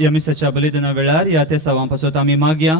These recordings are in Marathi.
या मिसाच्या बलिदाना वेळार या ते सवां पासत आमी मागया.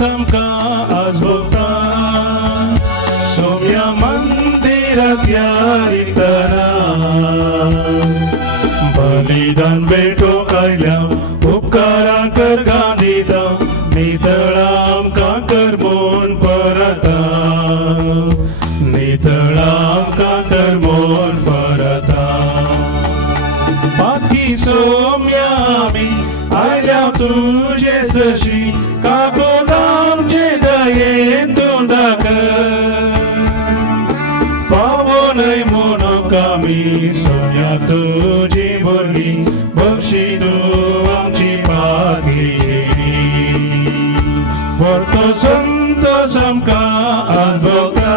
Samka azvota Somya mandirat yaritana Balidan beto kaila Upkara kar ganita Nitalam ka karmon parata Nitalam ka karmon parata Patki somyami Aila tuje sashi Kagodam jedayen tundakar Favonai monokami Sonya tuji burgi Bakshidu amchi patiji Varto santo samka advokta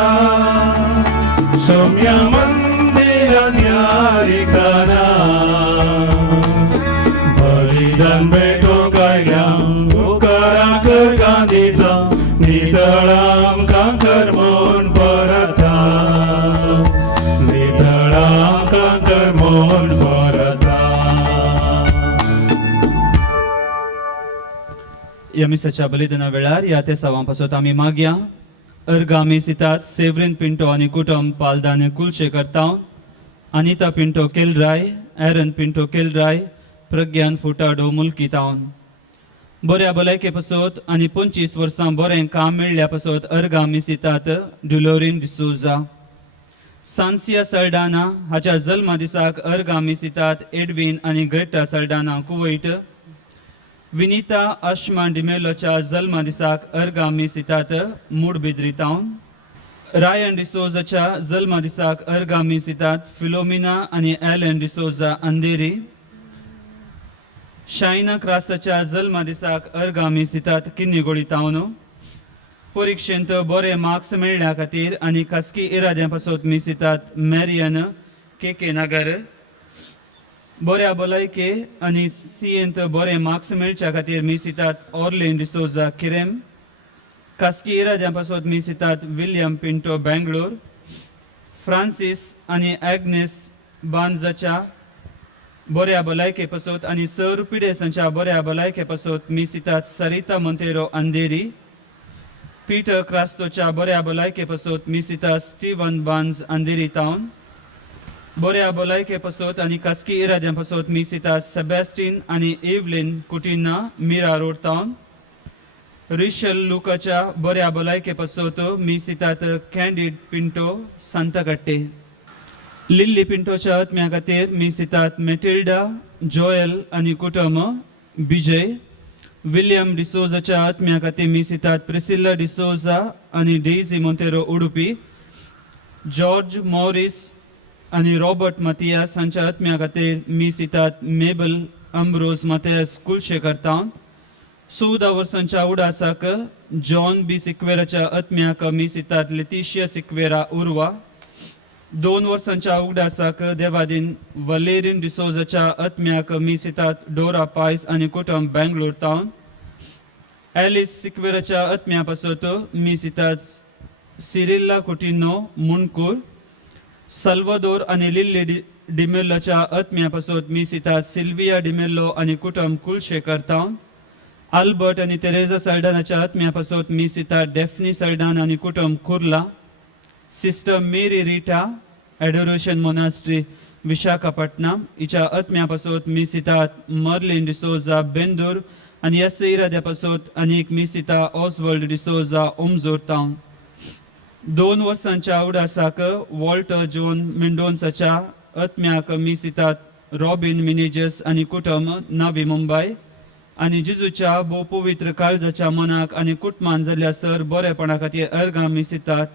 Somya mandirat yarikana Balidan beto kailang Gandita Nitalam kankarmon parata Nitalam kankarmon parata. या मिसाच्या बलिदाना वेळार या ते सवां पासत आमी मागया. अर्गामी सितात सेवरिन पिंटो आनी कुटुंब पालदान कुलशेखर तावन अनिता पिंटो केलराय एरन पिंटो केलराय प्रज्ञान फुटाडो मुल्की तावन बऱ्या भलायके पासत आनी 25 वर्सां बरें काम मेळ्ळ्या पासत अर्गामी सितात डुलोरीन डिसोजा. सांसिया सल्डाना हाच्या जल्मा दिसाक अर्गामी सितात एडविन आनी ग्रेटा सल्डाना कुवैट. विनीता अश्मा डिमेलोच्या जल्मा दिसाक अर्गामी सितात मूडबिद्री तावन. रायन डिसोजाच्या जल्मा दिसाक अर्गामी सितात फिलोमिना आनी एलन डिसोजा अंधेरी. शाइना क्रासाच्या जल्मा दिसाक अर्गामी सितात किन्नीगोळी तावन. परीक्षेंत बरे मार्क्स मेळ्ळ्या खातीर आनी खासगी इराद्या पासत मी सितात मॅरियन केके नगर. बऱ्या भलायके आनी सीएंत बरे मार्क्स मेळच्या खातीर मी सितात ऑर्लेन डिसोजा किरेम. खासगी इराद्या पासत मी सितात विलियम पिंटो बेंगलोर. फ्रांसिस आनी ॲग्नेस बांजाच्या बऱ्या भलायके पासत आनी सर पिडेसांच्या बऱ्या भलायके पासत मी सितात सरिता मोंतेरो अंधेरी. पीटर क्रास्तोच्या बऱ्या भलायके पासत मी सितात स्टीवन बान्स अंधेरी टावन. बऱ्या भलायके पासत आनी खासगी इराद्यां पासत मी सितात सेबॅस्टीन आनी एवलिन कुटिना मीरा रोड टावन. रिशल लुकाच्या बऱ्या भलायके पासत मिसितात कॅन्डिड पिंटो सांताकट्टे. लिल्ली पिंटोच्या आत्म्या खातीर मिसितात मेटिल्डा, जोएल आनी कुटुंब विजय. विलियम डिसोजाच्या आत्म्या खातीर मिसितात प्रिसिल्ला डिसोजा आनी Daisy Monteiro Udupi. George Morris आनी रॉबर्ट मातियास हांच्या आत्म्या खातीर मिसितात मेबल अम्ब्रोज मातियास कुलशेकर तावन. 14 वर्सांच्या उडासाक जॉन बी सिक्वेराच्या आत्म्याक मिसितात लेतिशिया सिक्वेरा उर्वा. 2 वर्सांच्या उगडासाक देवादीन वलेरिन डिसोजाच्या आत्म्याक मिसितात डोरा पायस आनी कुटुंब बेंगलोर तावन. एलिस सिक्वेराच्या आत्म्या पासत मिसितात सिरिल्ला कुटिनो मुणकूर. सल्वादोर आनी लिल्ली डिमेल्लोच्या आत्म्या पासत मिसितात सिल्विया डिमेल्लो आनी कुटुंब कुलशेकर तावन. आल्बर्ट आनी तेरेजा सल्डानाच्या आत्म्या पासत मिसितात डेफ्नी सल्डान आनी कुटुंब कुर्ला. सिस्टर मेरी रिटा एडोरेशन मोनास्ट्री विशाखापट्टणम हिच्या आत्म्या पासत मिसितात मर्लिन डिसोजा बेंदूर आनी ह्या इराद्या पासत आनीक मिसिता ऑसवर्ल्ड डिसोजा ओमजोर तावन. 2 वर्सांच्या उडासाक वॉल्टर जॉन मेंडोन्साच्या आत्म्याक मिसितात रॉबिन मिनेजस आनी कुटुंब नवी मुंबय. आनी जिजूच्या भोव पवित्र काळजाच्या मनाक आनी कुटुंबान जाल्ल्या सर बरेपणा खातीर अर्गां मिसितात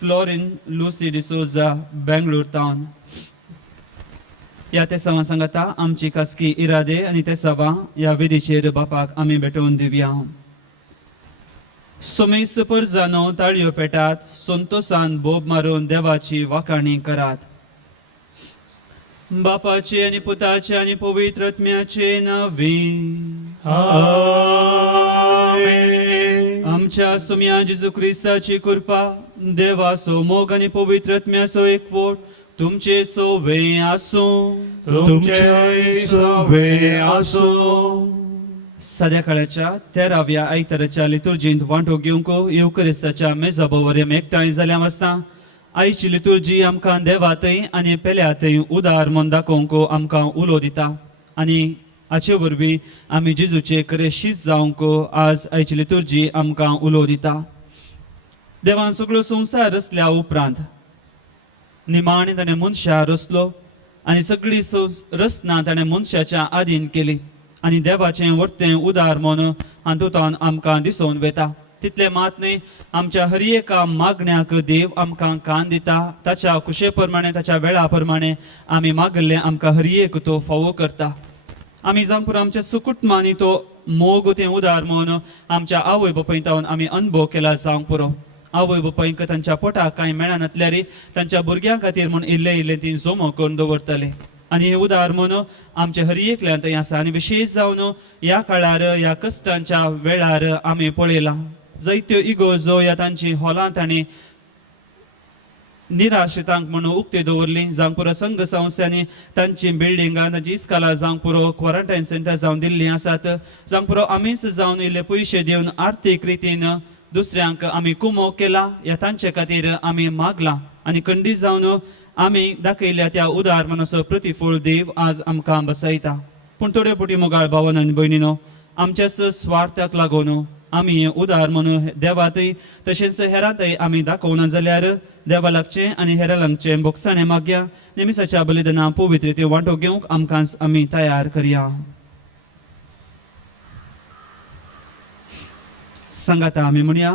फ्लोरिन लुसी डिसोजा बेंगलोर तावन. या ते सवा सांगता आमची खासगी इरादे आनी ते सवा ह्या विधीचेर बापाक आमी भेटोवन दिवया. सुमेस परजानो ताळयो पेटात, संतोषान बोब मारून देवाची वाखाणी करात. बापाचे आनी पुताचे आनी पवित्र आत्म्याचे नांवे. आमेन. आमच्या सुम्या जेजू क्रिस्ताची कृपा, देवाचो मोग आनी पवित्र आत्म्याचो एकवट तुमचे सोवे आसूं. तुमचे सोबे आसो. सद्या तेराव्या आयताराच्या लितुर्जींत वांटो घेवंक येवकरिस्ताच्या मेजाबोवरेम एकठांय जाल्या आसता आयची लितुर्जी आमकां देवातय आनी पेल्यातय उदार मन दाखोवंक आमकां उलो दिता. आनी हाचे वरवीं आमी जेजूचे करेशीच जावंक आज आयची लितुर्जी आमकां उलो दिता. देवान सगळो संवसार रचल्या उपरांत निमाणे ताणें मनशा रचलो आनी सगळी रचना ताणें मनशाच्या आदीन केली. आनी देवाचें वर्तें उदार मन हातूंतल्यान आमकां दिसून येता. तितले मात न्ही, आमच्या हर एका मागण्याक देव आमकां कान दिता. ताच्या कुशे प्रमाणे ताच्या वेळा प्रमाणे आमी मागल्लें आमकां हर एक तो फावो करता. आमी जावंक पुरो आमच्या सुकुटमांनी तो मोग तें उदार मन आमच्या आवय बापायतावन आमी अनुभव केला जावंक पुरो. आवय बापायक तांच्या पोटाक कांय मेळनातल्यार तांच्या भुरग्यां खातीर म्हूण इल्लें इल्लें ती जोमो करून दवरतले. आनी हे उदार मन आमच्या हर एकल्यांत आसा. आनी विशेश जावन ह्या काळार ह्या कश्टांच्या वेळार आमी पळयलां जायत्यो इगोर्जो ह्या तांची हॉलां तांणी निराश्रितांक म्हणून उक्ती दवरली. जावंक पुरो संघ संस्थांनी तांची बिल्डिंगां तांची इस्कालां जावंक पुरो क्वॉरंटायन सेंटर जावन दिल्लीं आसात. जावंक पुरो आमीच जावन इल्ले पयशे दिवन आर्थीक रितीन दुसऱ्यांक आमी कुमो केला. ह्या तांचे खातीर आमी मागलां आनी खंडीत जावन आमी दाखयल्या त्या उदार मनाचो प्रतिफळ देव आज आमकां बसयता. पूण थोड्यो पुटी मोगाळ भावन आनी भयणीनो, आमच्याच स्वार्थाक लागून आमी हें उदार म्हणून देवातय तशेंच हेरांतय आमी दाखोवना जाल्यार देवा लागचें आनी हेरां लागचें बोगसाणें मागया. नेमिसाच्या बलिदाना पवित्र त्यो वांटो घेवंक आमकांच आमी तयार करया. सांगाता आमी म्हणया,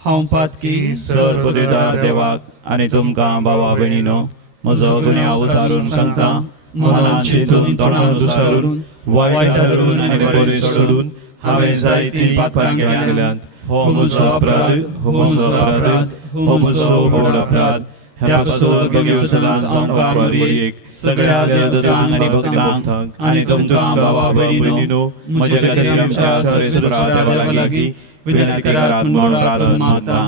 हांव पातकी सर्वदेदार देवाक आनी तुमकां भावा भयणीनो म्हजो गुन्यांव उसारून सांगता. मनान चिंतून तोंडान दुसारून वायट धरून आनी बरें सोडून हांवें जायतीं पातकां केल्यांत. हो म्हजो अपराध, हो म्हजो अपराध, हो म्हजो व्हड अपराध. ह्या पासून गंभीर सदांच आमकां बरी सगळ्या देवदूतांक आनी भक्तांक आनी तुमकां भावा भयणीनो म्हजे खातीर आमच्या सर्वेस्वरा देवा लागीं विनंती करात म्हूण प्रार्थना मागता.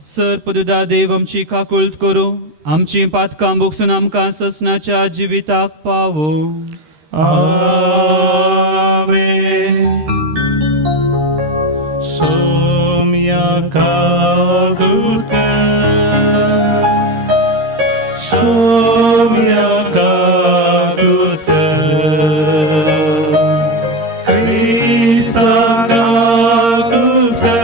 सर्पदुदा देव आमची काकुळट करूं, आमची पातकां बोगसून आमकां ससनाच्या जिविताक पावो. आमेन. सोम्या काकुळटा, सोम्या काकुळटा, क्रिस्ता काकुळटा,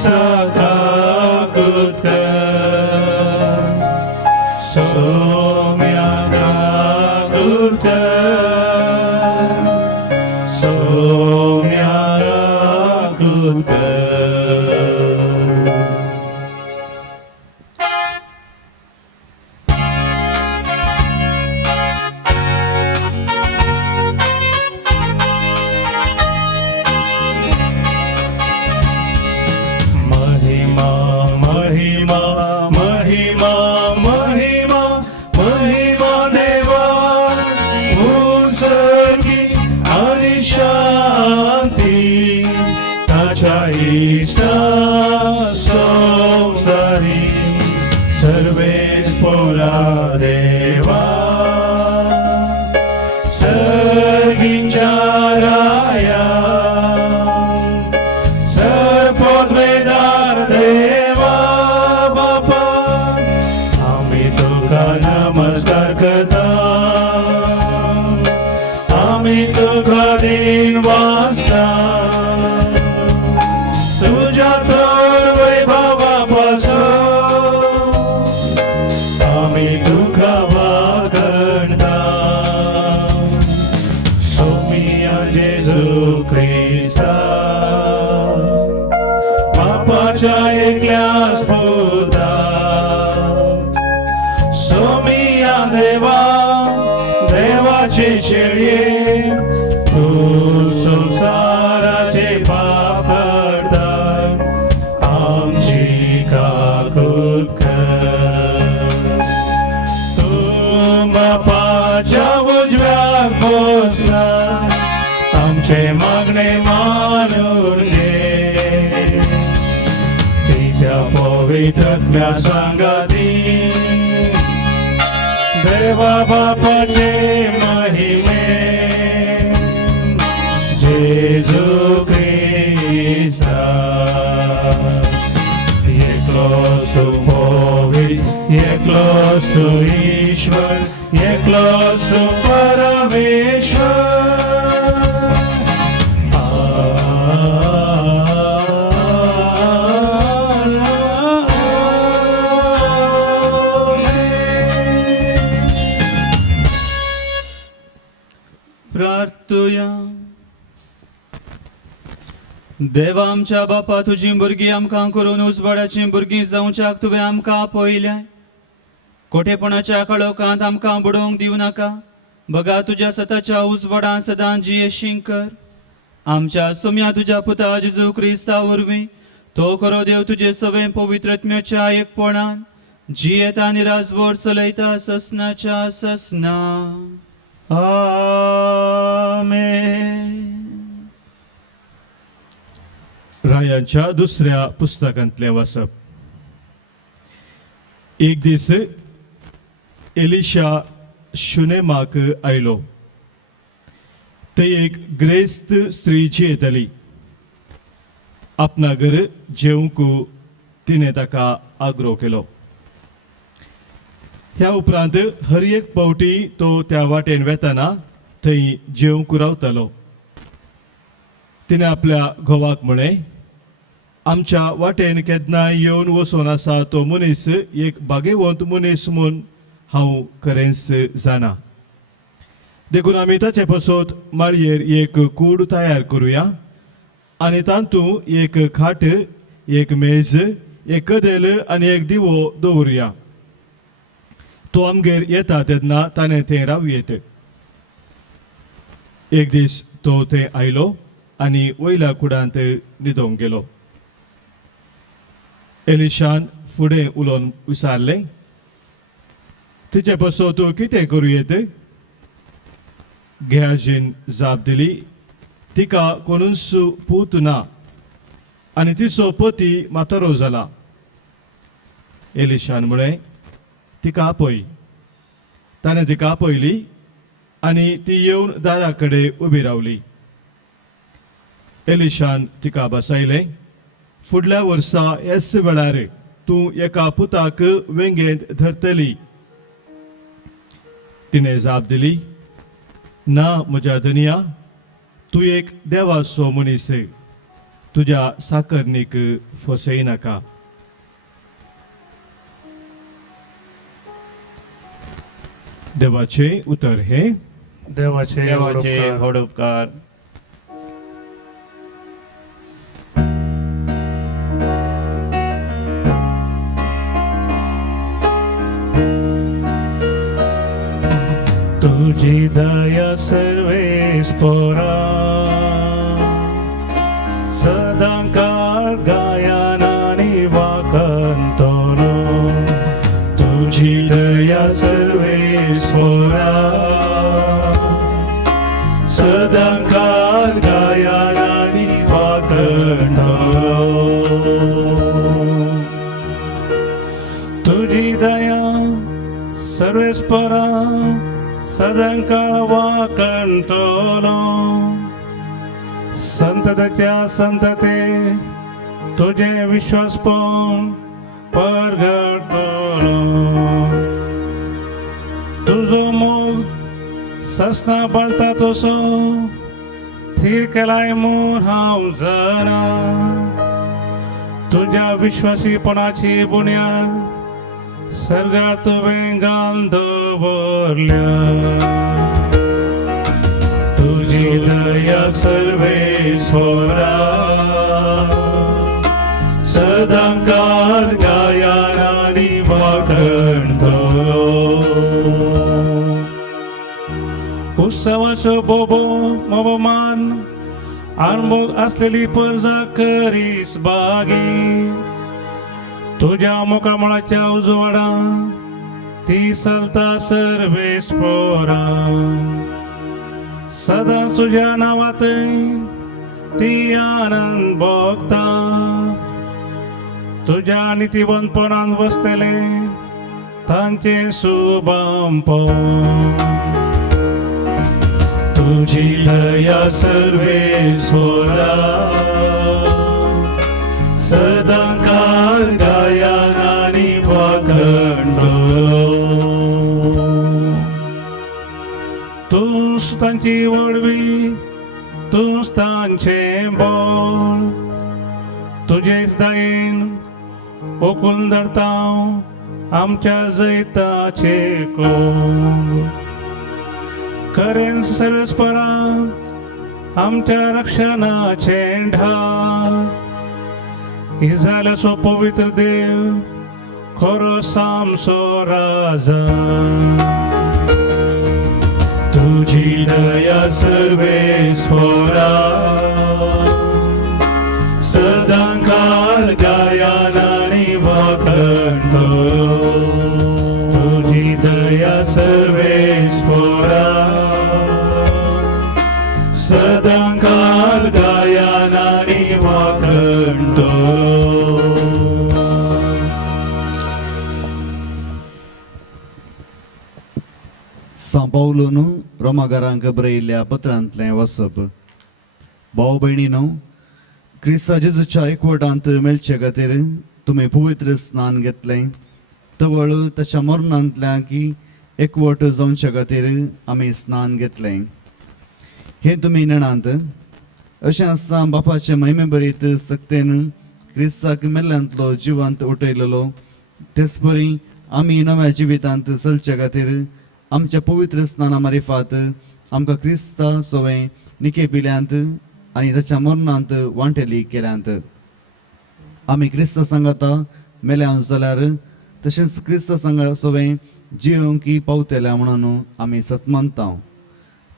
सकाकृत कर सौम्याकाकृत कर सौम्याकाकृत कर महिमा महिमा महिमा महिमा महिमा देवा मुसर्गी आणि शांती ताच्या इष्टा संसारी सर्वेस पोरा देवा सर्गींच्या राया सर्पोद्वेदार देवा बापा आम्ही तुका नमस्कार करता आम्ही तुका दिन वाचता तुझ्या तर वैभवापासून आम्ही तुका वागणता सोमिया जेजू ख्रिस्ता पापाच्या एकल्यास पुता सोमिया देवा देवाचे शेळये तू संसाराचे पाप करता आमची काकूत कर तू बापाच्या उजव्यात बसला आमचे मागणे मानून घे त्या पवित्रत्म्या सांगाती देवा बापाचे महिमे जेजू ख्रिस्ता एकलोच तू पवित्र एकलोच तू ईश्वर एकलोच तू परमेश्वर प्रार्थुया देवा आमच्या बापा तुझी भुरगीं आमकां करून उसबडाची भुरगीं जावच्याक तुवें आमकां आपयल्याय खोटेपणाच्या कळोकांत आमकां बुडोवंक दिवं नाका बगा तुज्या सताच्या उसबडां सदां जियेशीं कर आमच्या सोम्या तुज्या पुता जेजू क्रिस्ता वरवीं तो खरो देव तुजे सवे पवित्रत्म्याच्या एकपणान जियेता आनी राजवट चलयता ससनाच्या ससना आमेन. रायांच्या दुसऱ्या पुस्तकांतले वाचप. एक दीस एलिशा शुनेमाक आयलो. ते एक ग्रेस्त स्त्रीची येतली. आपणागर जेवंक तिने ताका आग्रो केलो. ह्या उपरांत हर एक पावटी तो त्या वाटेन वेताना थंय जेवंक रावतालो. तिने आपल्या घोवाक म्हणे, आमच्या वाटेन केन्नाय येवन वचोन आसा तो मनीस एक भाग्यवंत मनीस म्हूण हांव खरेंच जाणा. देखून आमी ताचे पासत माळयेर एक कूड तयार करुया आनी तातूंत एक खाट, एक मेज, एक कदेल आनी एक दिवो दवरुया. तो आमगेर येता तेन्ना ताणें थंय रावयेत. एक दीस तो थंय आयलो आनी वयल्या कुडांत न्हिदोंक गेलो. एलिशान फुडें उलोवन विचारलें, तिचे पासत तूं कितें करूं येत? गेहाजीन जाप दिली, तिका कोणूच पूत ना आनी तिचो पती म्हातारो जाला. एलिशान म्हळें, तिका आपय. ताणें तिका आपयली आनी ती येवन दारा कडेन उबी रावली. एलिशान तिका बसयलें. फुडल्या वर्सा ह्याच वेळार तूं एका पुताक वेंगेंत धरतली. तिने जाप दिली, ना म्हज्या धनिया, तूं एक देवाचो मनीस. तुझ्या साकरणीक फसय नाका. देवाचे उतर हे देवाचे देवाचे उपकार. व्हड उपकार. तुझी दया सर्वेस्परा सदांकाळ गायनाने वाकंतलो. तुझी दया सर्वेस्वरा सदांकाळ गायनानी वाकंतलो. तुझी दया सर्वेस्परा सदांकाळ वाकंतलो. संततेच्या संतते तुझे विश्वासपण परगटलो. तुझो मोग ससना बळता तसो थीर केलाय म्हूण हांव जाणा. तुझ्या विश्वासीपणाची बुन्याद सर्गार तुवें घालून दवरल्या. तुझी दया सर्वेस्वरा सदांकाळ गायनानी वाकंतलो. उत्सवाचो बोबो मोबमान अनुभव असलेली प्रजा करीस बागी. तुझ्या मुखामळाच्या उजवाडा ती चलता सर्वेस्परा. सदा तुझ्या नावात ती आनंद भोगता. तुझ्या नितीवंतपणान बसतले तांचे शुभांपण. तुझी दया सर्वेस्वरा सदांकाळ गायनानी वाकंतलो. तूंच तांची वडवी तूंच तांचे बोळ. तुजेच दयेन ओकून धरता आमच्या जैताचे कोंब. खरें सर्वेस्परा आमच्या रक्षणाचे ढाल. इस्रायलाचो पवित्र देव खरो सामसो राजा. तुझी दया सर्वेस्वरा सदांकाळ गायनानी वाकंतलो. तुझी दया सर्वेस्वरा सदांकाळ गायनानी वाकंतलो. सांपावलोन रोमाकारांक बरयल्ल्या पत्रांतलें वसप. भाव भयणीनो, क्रिस्ता जेजूच्या एकवटांत मेळचे खातीर तुमी पवित्र स्नान घेतलें. तवळ ताच्या मरणांतल्या की एकवट जावचे खातीर आमी स्नान घेतलें. हे तुमी नेणांत. अशें आसा बापाचे महिमे बरीत सक्तेन क्रिस्ताक मेल्ल्यांतलो जिवांत उठयलेलो तेच परी आमी नव्या जिवितांत चलचे खातीर आमच्या पवित्र स्नाना मारिफात आमकां क्रिस्ता सोवें निकेपिल्यांत आनी ताच्या मरणांत वांटेली केल्यांत. आमी क्रिस्ता सांगाता मेल्या जाल्यार तशेंच क्रिस्ता सांगा सोवें जियोंकी पावतल्या म्हणून आमी सतमानता.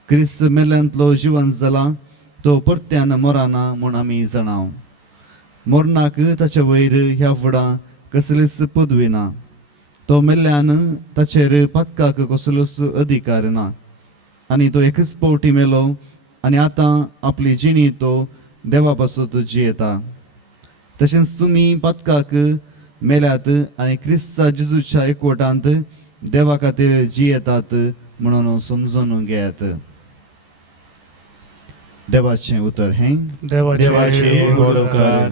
क्रिस्त मेल्ल्यांतलो जिवंत जाला तो परत्यान मरना म्हूण आमी जाणाव. मरणाक ताचे वयर ह्या फुडां कसलीच पदवी ना. तो मेल्ल्यान ताचेर पदकाक कसलोच अधिकार ना आनी तो एकच पावटी मेलो आनी आतां आपली जिणी तो देवा पासत जियेता. तशेंच तुमी पदकाक मेल्यात आनी क्रिस्ता जेजूच्या एकवटांत देवा खातीर जियेतात म्हणून समजून घेयात. देवाचें उतर हें देवाचे व्हड उपकार.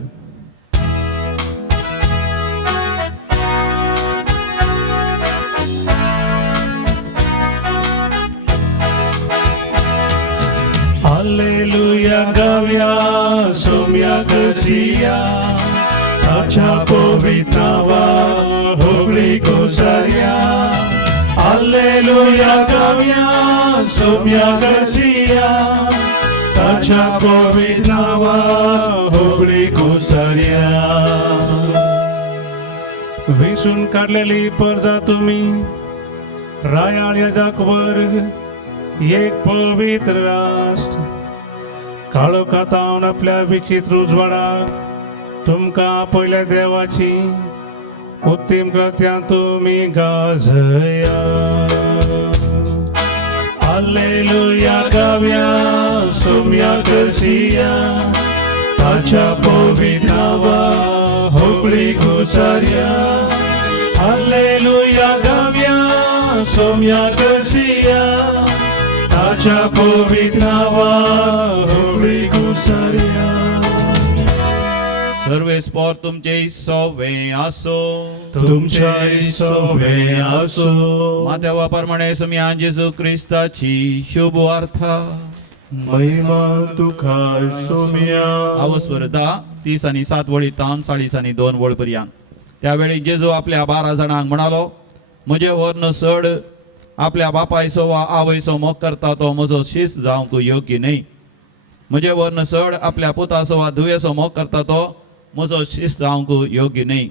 हालेलुया गावया सोम्या करसिया ताच्या पवित्र नावा होगळी घोसाऱ्या हालेलुया गावया सोम्या करसिया ताच्या पवित्र नावा होगळी घोसाऱ्या विसून काढलेली प्रजा तुम्ही रायाळ याजक वर्ग एक पवित्र राष्ट्र काळोखातावन आपल्या विचित्र उजवाडाक तुमका पयल्या देवाची उत्तम कृत्यां तुम्ही गाजया हालेलुया गावया सोम्या करसिया ताच्या पवित्र नावा होगळी घोसाऱ्या हालेलुया गावया सोम्या करसिया ताच्या पवित्र नावा होगळी घोसाऱ्या सर्वेस्पोर तुमचे सोवे आसो तुमच्या सोवे असो मातेवा प्रमाणे सम्या जेजू क्रिस्ताची शुभ वार्ता महिमा तुका सोम्या आवस्वरदा 30 आणि 7 वळी तावन 40 आणि 2 वळ पर्यंत त्यावेळी जेजू आपल्या 12 जाणांक म्हणालो म्हजे वर्ण चड आपल्या बापायचो वा आवयचो मोग करता तो म्हजो शिस जावंक योग्य न्ही म्हजे वर्ण चड आपल्या पुताचो वा धुवेचो मोग करता तो म्हजो शिस जावंक योग्य न्ही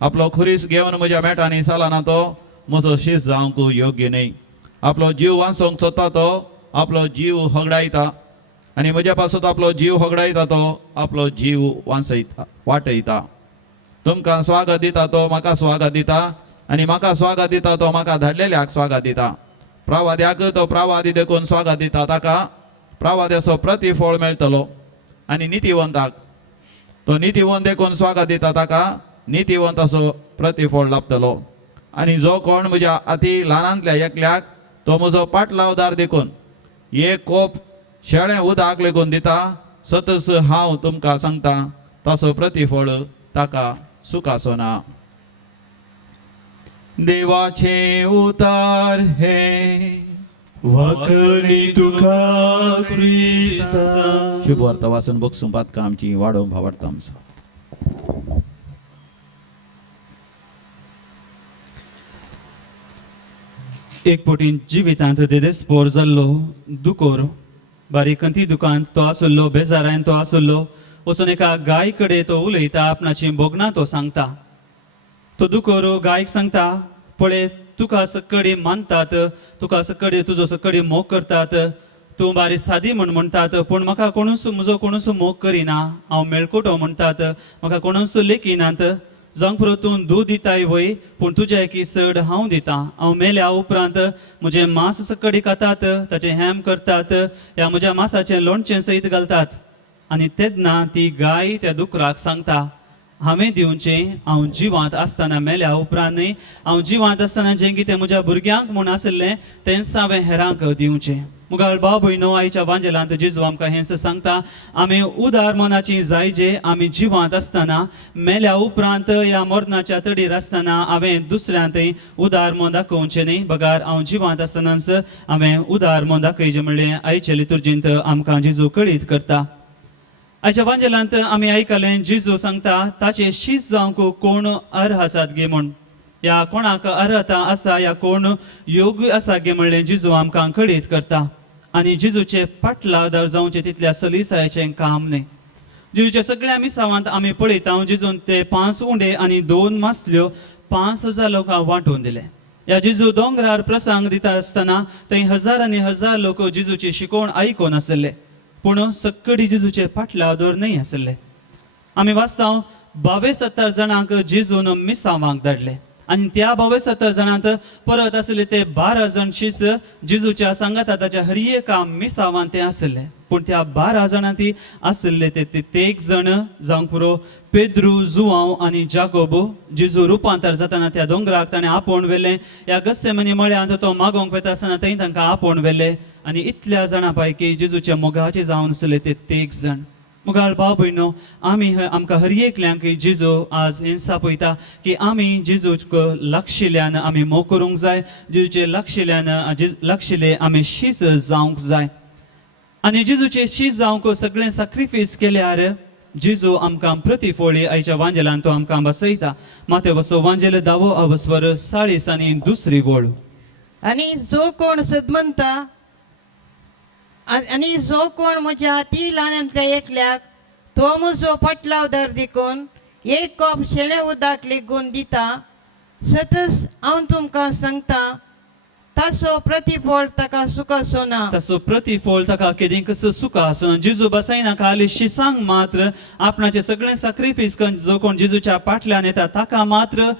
आपलो खुरीस घेवन म्हज्या मेटांनी सालाना तो म्हजो शिस जावंक योग्य न्ही आपलो जीव वाचोवंक सोदता तो आपलो जीव होगडायता आणि म्हज्या पासून आपलो जीव होगडायता तो आपलो जीव वाचयता वाटयता तुमकां स्वागत दिता तो म्हाका स्वागत दिता आणि म्हाका स्वागत दिता तो म्हाका धाडलेल्याक स्वागत दिता प्रवाद्याक तो प्रवादी देखून स्वागत दिता ताका प्रवाद्याचो प्रतिफळ मेळटलो आणि नितीवंताक तो नितीवंत देखून स्वागत दिता ताका नितीवंताचो प्रतिफळ लाभतलो आणि जो कोण म्हज्या अति ल्हानांतल्या एकल्याक तो म्हजो पाटलावदार देखून एक कोप शेळें उदक लेगून दिता सतस हांव तुमकां सांगता ताचो प्रतिफळ ताका सुखाचो ना देवाचे उतार हे वाकडी तुका क्रिस्ता शुभ वार्ता वाचून बगसूं पातका आमची वाडो भावार्थ आमचो एक पोटीन जिवितांत देदेस्पोर जाल्लो दुकोर बारीकंती दुकान तो आसुल्लो बेजारायन तो आसुल्लो वचून एका गाय कडेन तो उलयता आपणाची बोगना तो सांगता तो दुकोर गायक सांगता पळय तुका सकडी मानतात तुका सकडी तुजो सकडी मोग करतात तूं बारी सादी म्हणटात पूण म्हाका कोणूच म्हजो कोणूच मोग करिना हांव मेळकोटो म्हणटात म्हाका कोणूच लेखिनात जावंक पुरो तूं दूद दिताय वय पूण तुज्या एकी चड हांव दिता हांव मेल्या उपरांत म्हजें मांस सकडी खातात ताचें हेम करतात ह्या म्हज्या मांसाचें लोणचें सयत घालतात आनी तेन्ना ती गाय त्या दुकराक सांगता हांवें दिवचें हांव जिवांत आसतना मेल्या उपरांत न्ही हांव जिवांत आसतना जें कितें म्हज्या भुरग्यांक म्हूण आसलें तेंच हांवें हेरांक दिवचें मुगाळ भाव भयणो आयच्या वांजेलांत जेजू आमकां हेंच सांगता आमी उदार मनाची जायजे आमी जिवांत आसतना मेल्या उपरांत ह्या मरणाच्या तडीर आसतना हांवें दुसऱ्यांतय उदार मन दाखोवचें न्ही बगार हांव जिवांत आसतनाच हांवें उदार मन दाखयचें म्हणलें आयचे लितुर्जींत आमकां जेजू कळीत करता आयच्या वांजेलांत आमी आयकलें जेजू सांगता ताचे शीस जावंक कोण अर्ह आसात गे म्हूण या कोणाक अर्हता आसा या कोण योग्य आसा गे म्हणलें जेजू आमकां कळीत करता आनी जेजूचे पाटलादार जावचें तितल्या सलिसायेचें काम न्ही जेजूच्या सगळ्या मिसावांत आमी पळयता जेजून ते 5 उंडे आनी 2 मासल्यो 5000 लोकांक वांटून दिले या जेजू दोंगरार प्रसंग दिता आसतना थंय हजारांनी हजार लोक जेजूची शिकोवण आयकून आसले पूण सक्कडी जेजूचे पाटलादार न्ही आसले आमी वाचता 72 जाणांक जेजून मिसावांक धाडले आनी त्या 72 जाणांत परत आसले ते 12 जाण शीस जेजूच्या सांगाता ताच्या हर एका मिसावांत ते आसले पूण त्या 12 जाणांती आसले ते 1 जण जावंक पुरो पेद्रू जुआंव आनी जाकोबो जेजू रुपांतर जाताना त्या दोंगराक ताणें आपोवन व्हेलें ह्या गस्सेमनी मळ्यांत तो मागोवंक वता आसतना थंय तांकां आपोवन व्हेलें आनी इतल्या जाणां पैकी जेजूच्या मोगाचे जावन आसले ते 1 जण मुगाळ भाव भयणो आमी आमकां हर एकल्यांक जेजू आज हिंसा पळयता की आमी जेजूक लागशिल्ल्यान आमी मोग करूंक जाय जेजूचे लागशिल्ले आमी शीस जावंक जाय आनी जेजूचे शीस जावंक सगळें सॅक्रिफायस केल्यार जेजू आमकां प्रतिफोळी आयच्या वांजेलान तो आमकां बसयता माते वसो वांजेल 10 अवस्वर 40 आनी दुसरी वळ आणि जो कोण सदमंता आणि जो कोण म्हज्या ती ल्हानांतल्या एकल्याक तो म्हजो पटलावदार देखून एक कॉप शेळे उदक लेगून दिता सतत हांव तुमकां सांगता ताचो प्रतिफळ ताका सुखाचो ना तसो प्रतिफोळ ताका केदींकस सुख आसून जेजू बसयना खाली शिसांक मात्र आपणाचे सगळे सॅक्रिफायस करून जो कोण जेजूच्या पाटल्यान येता ताका मात्र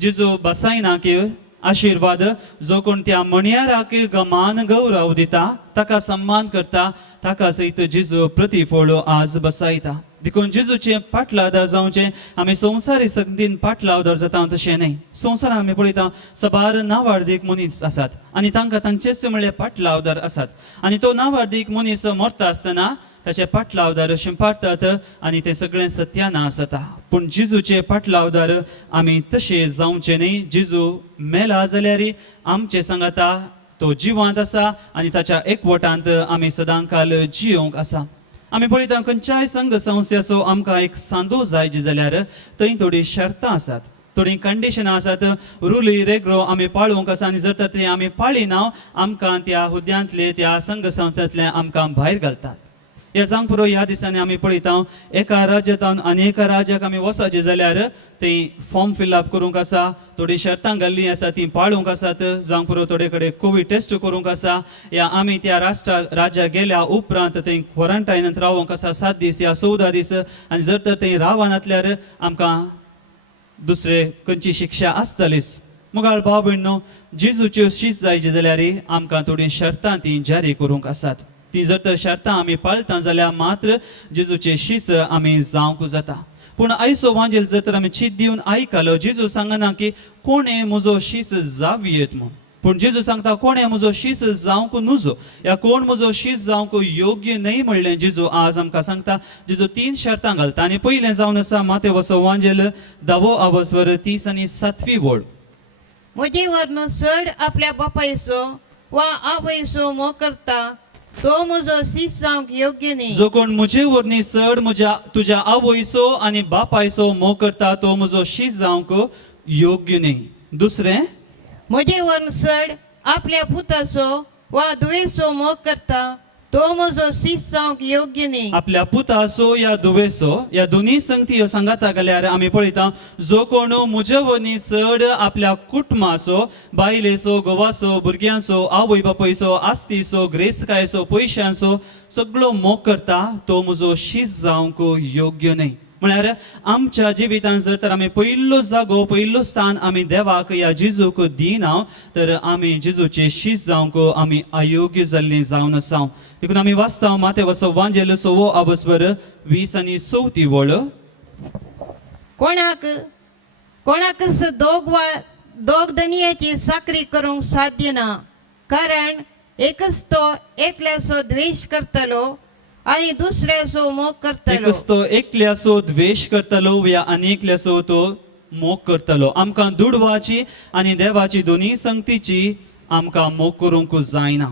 जेजू बसयना की आशीर्वाद जो कोण त्या मणयाराक गमान गौरव दिता ताका सन्मान करता ताका सयत जेजू प्रतिफोळ आज बसयता देखून जेजूचे पाटलादार जावचे आमी संवसारी संगतीन पाटलावदार जाता तशें न्हय संवसारान आमी पळयता सबार नावार्दीक मनीस आसात आनी तांकां तांचेच म्हणल्यार पाटलावदार आसात आनी तो नावार्दीक मनीस मरता आसतना ताचे पाटलावदार शिंपाडतात आनी ते सगळें सत्यान आसता पूण जेजूचे पाटलावदार आमी तशे जावचे न्हय जेजू मेला जाल्यार आमचे सांगाता तो जिवंत आसा आनी ताच्या एकवटांत आमी सदांकाल जियोंक आसा आमी पळयता खंयच्याय संघ संस्थेचो आमकां एक सांदो जाय जाल्यार थंय थोडी शर्तां आसात थोडी कंडिशनां आसात रुली रेग्रो आमी पाळूंक आसा आनी जर ते आमी पाळिना आमकां त्या हुद्यांतले त्या संघ संस्थेंतले आमकां भायर घालतात ह्या जावंक पुरो ह्या दिसांनी आमी पळयता एका राज्यांतल्यान आनी एका राज्याक आमी वचचे जाल्यार थंय फॉर्म फिलअप करूंक आसा थोडी शर्तां घाल्लीं आसा ती पाळूंक आसात जावंक पुरो थोडे कडेन कोवीड टेस्ट करूंक आसा या आमी त्या राज्याक गेल्या उपरांत थंय क्वॉरंटायनांत रावूंक आसा 7 दीस या 14 दीस आनी जर तर थंय रावनातल्यार आमकां दुसरे खंयची शिक्षा आसतलीच मुगाळ भाव भयणो जेजूच्यो शीस जाय जाल्यार आमकां थोडी शर्तां ती जारी करूंक आसात ती जर तर शर्तां आमी पाळटा जाल्यार मात्र जेजूचे शीस आमी जावंक जाता पूण आयचो वांजेल जर तर आमी चीत दिवन आयकलो जेजू सांगना की कोणे म्हजो शीस जावयेत म्हूण पूण जेजू सांगता कोणे म्हजो शीस जावंक नजो या कोण म्हजो शीस जावंक योग्य न्हय म्हणलें जेजू आज आमकां सांगता जेजू 3 शर्तां घालता आनी पयलें जावन आसा माते वसो वांजेल 10 अवस्वर 30 आनी 7वी वळ म्हजे वरन चड आपल्या बापायचो वा आवयचो मोग करता तो म्हजो शीस जावंक योग्य न्ही जो कोण म्हजे वरनी चड तुज्या आवयचो आनी बापायचो मोग करता तो म्हजो शीस जावंक योग्य न्ही दुसरें म्हजे वरन चड आपल्या पुताचो वा दुयेचो मोग करता तो म्हजो शीस जावंक योग्य न्ही आपल्या पुताचो या दुवेचो या दोनी संगती सांगाता गेल्यार आमी पळयता जो कोण म्हजे वरनी चड आपल्या कुटुंबाचो बायलेचो घोवाचो भुरग्यांचो आवय बापायचो आस्तीचो ग्रेसकायचो पयशांचो सगळो मोग करता तो म्हजो शीस जावंक योग्य न्हय म्हळ्यार आमच्या जिवितांत जर तर आमी पयलो जागो पयलो स्थान आमी देवाक या जेजूक दिना तर आमी जेजूचे शीस जावंक आमी अयोग्य जाल्लीं जावन आसा देखून आमी वाचता माते वसो वांजेल 6 अवस्वर 20 आनी 34 वळ कोणाकच दोग दनियाची साखरी करूंक साध्य ना कारण एकच तो एकल्याचो द्वेष करतलो आणि दुसऱ्याचो मोग करतलो एकच तो एकल्याचो द्वेष करतलो वा अनेकल्याचो तो मोग करतलो आमकां दुडवाची आनी देवाची दोनी संगतीची आमकां मोग करूंक जायना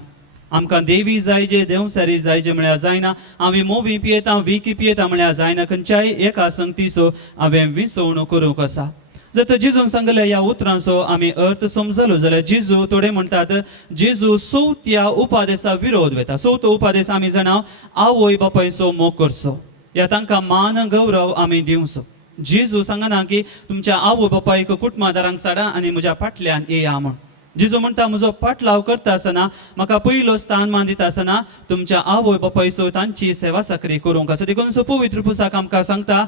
आमकां देवी जायजे देवसारी जायजे म्हळ्यार जायना हांवें मोवी पियेता विकी पियेता म्हळ्यार जायना खंयच्याय एका संगतीचो हांवें विसवणूक करूंक आसा जर तर जेजून सांगले या उतरांचो आमी अर्थ समजलो जाल्यार जेजू थोडे म्हणटात जेजू चवथ्या उपादेसा विरोध वेता चवथो उपादेस आमी जाणा आवय बापायचो मोग करचो या तांकां मान गौरव आमी दिवचो जेजू सांगना की तुमच्या आवय बापायक कुटुंबादारांक साडा आनी म्हज्या फाटल्यान येया म्हण जेजू म्हणटा म्हजो पाटलाव करता आसतना म्हाका पयलो स्थान मान दिता आसतना तुमच्या आवय बापायचो तांची सेवा साखरी करूंक आसा देखून पवित्र पुस्तक आमकां सांगता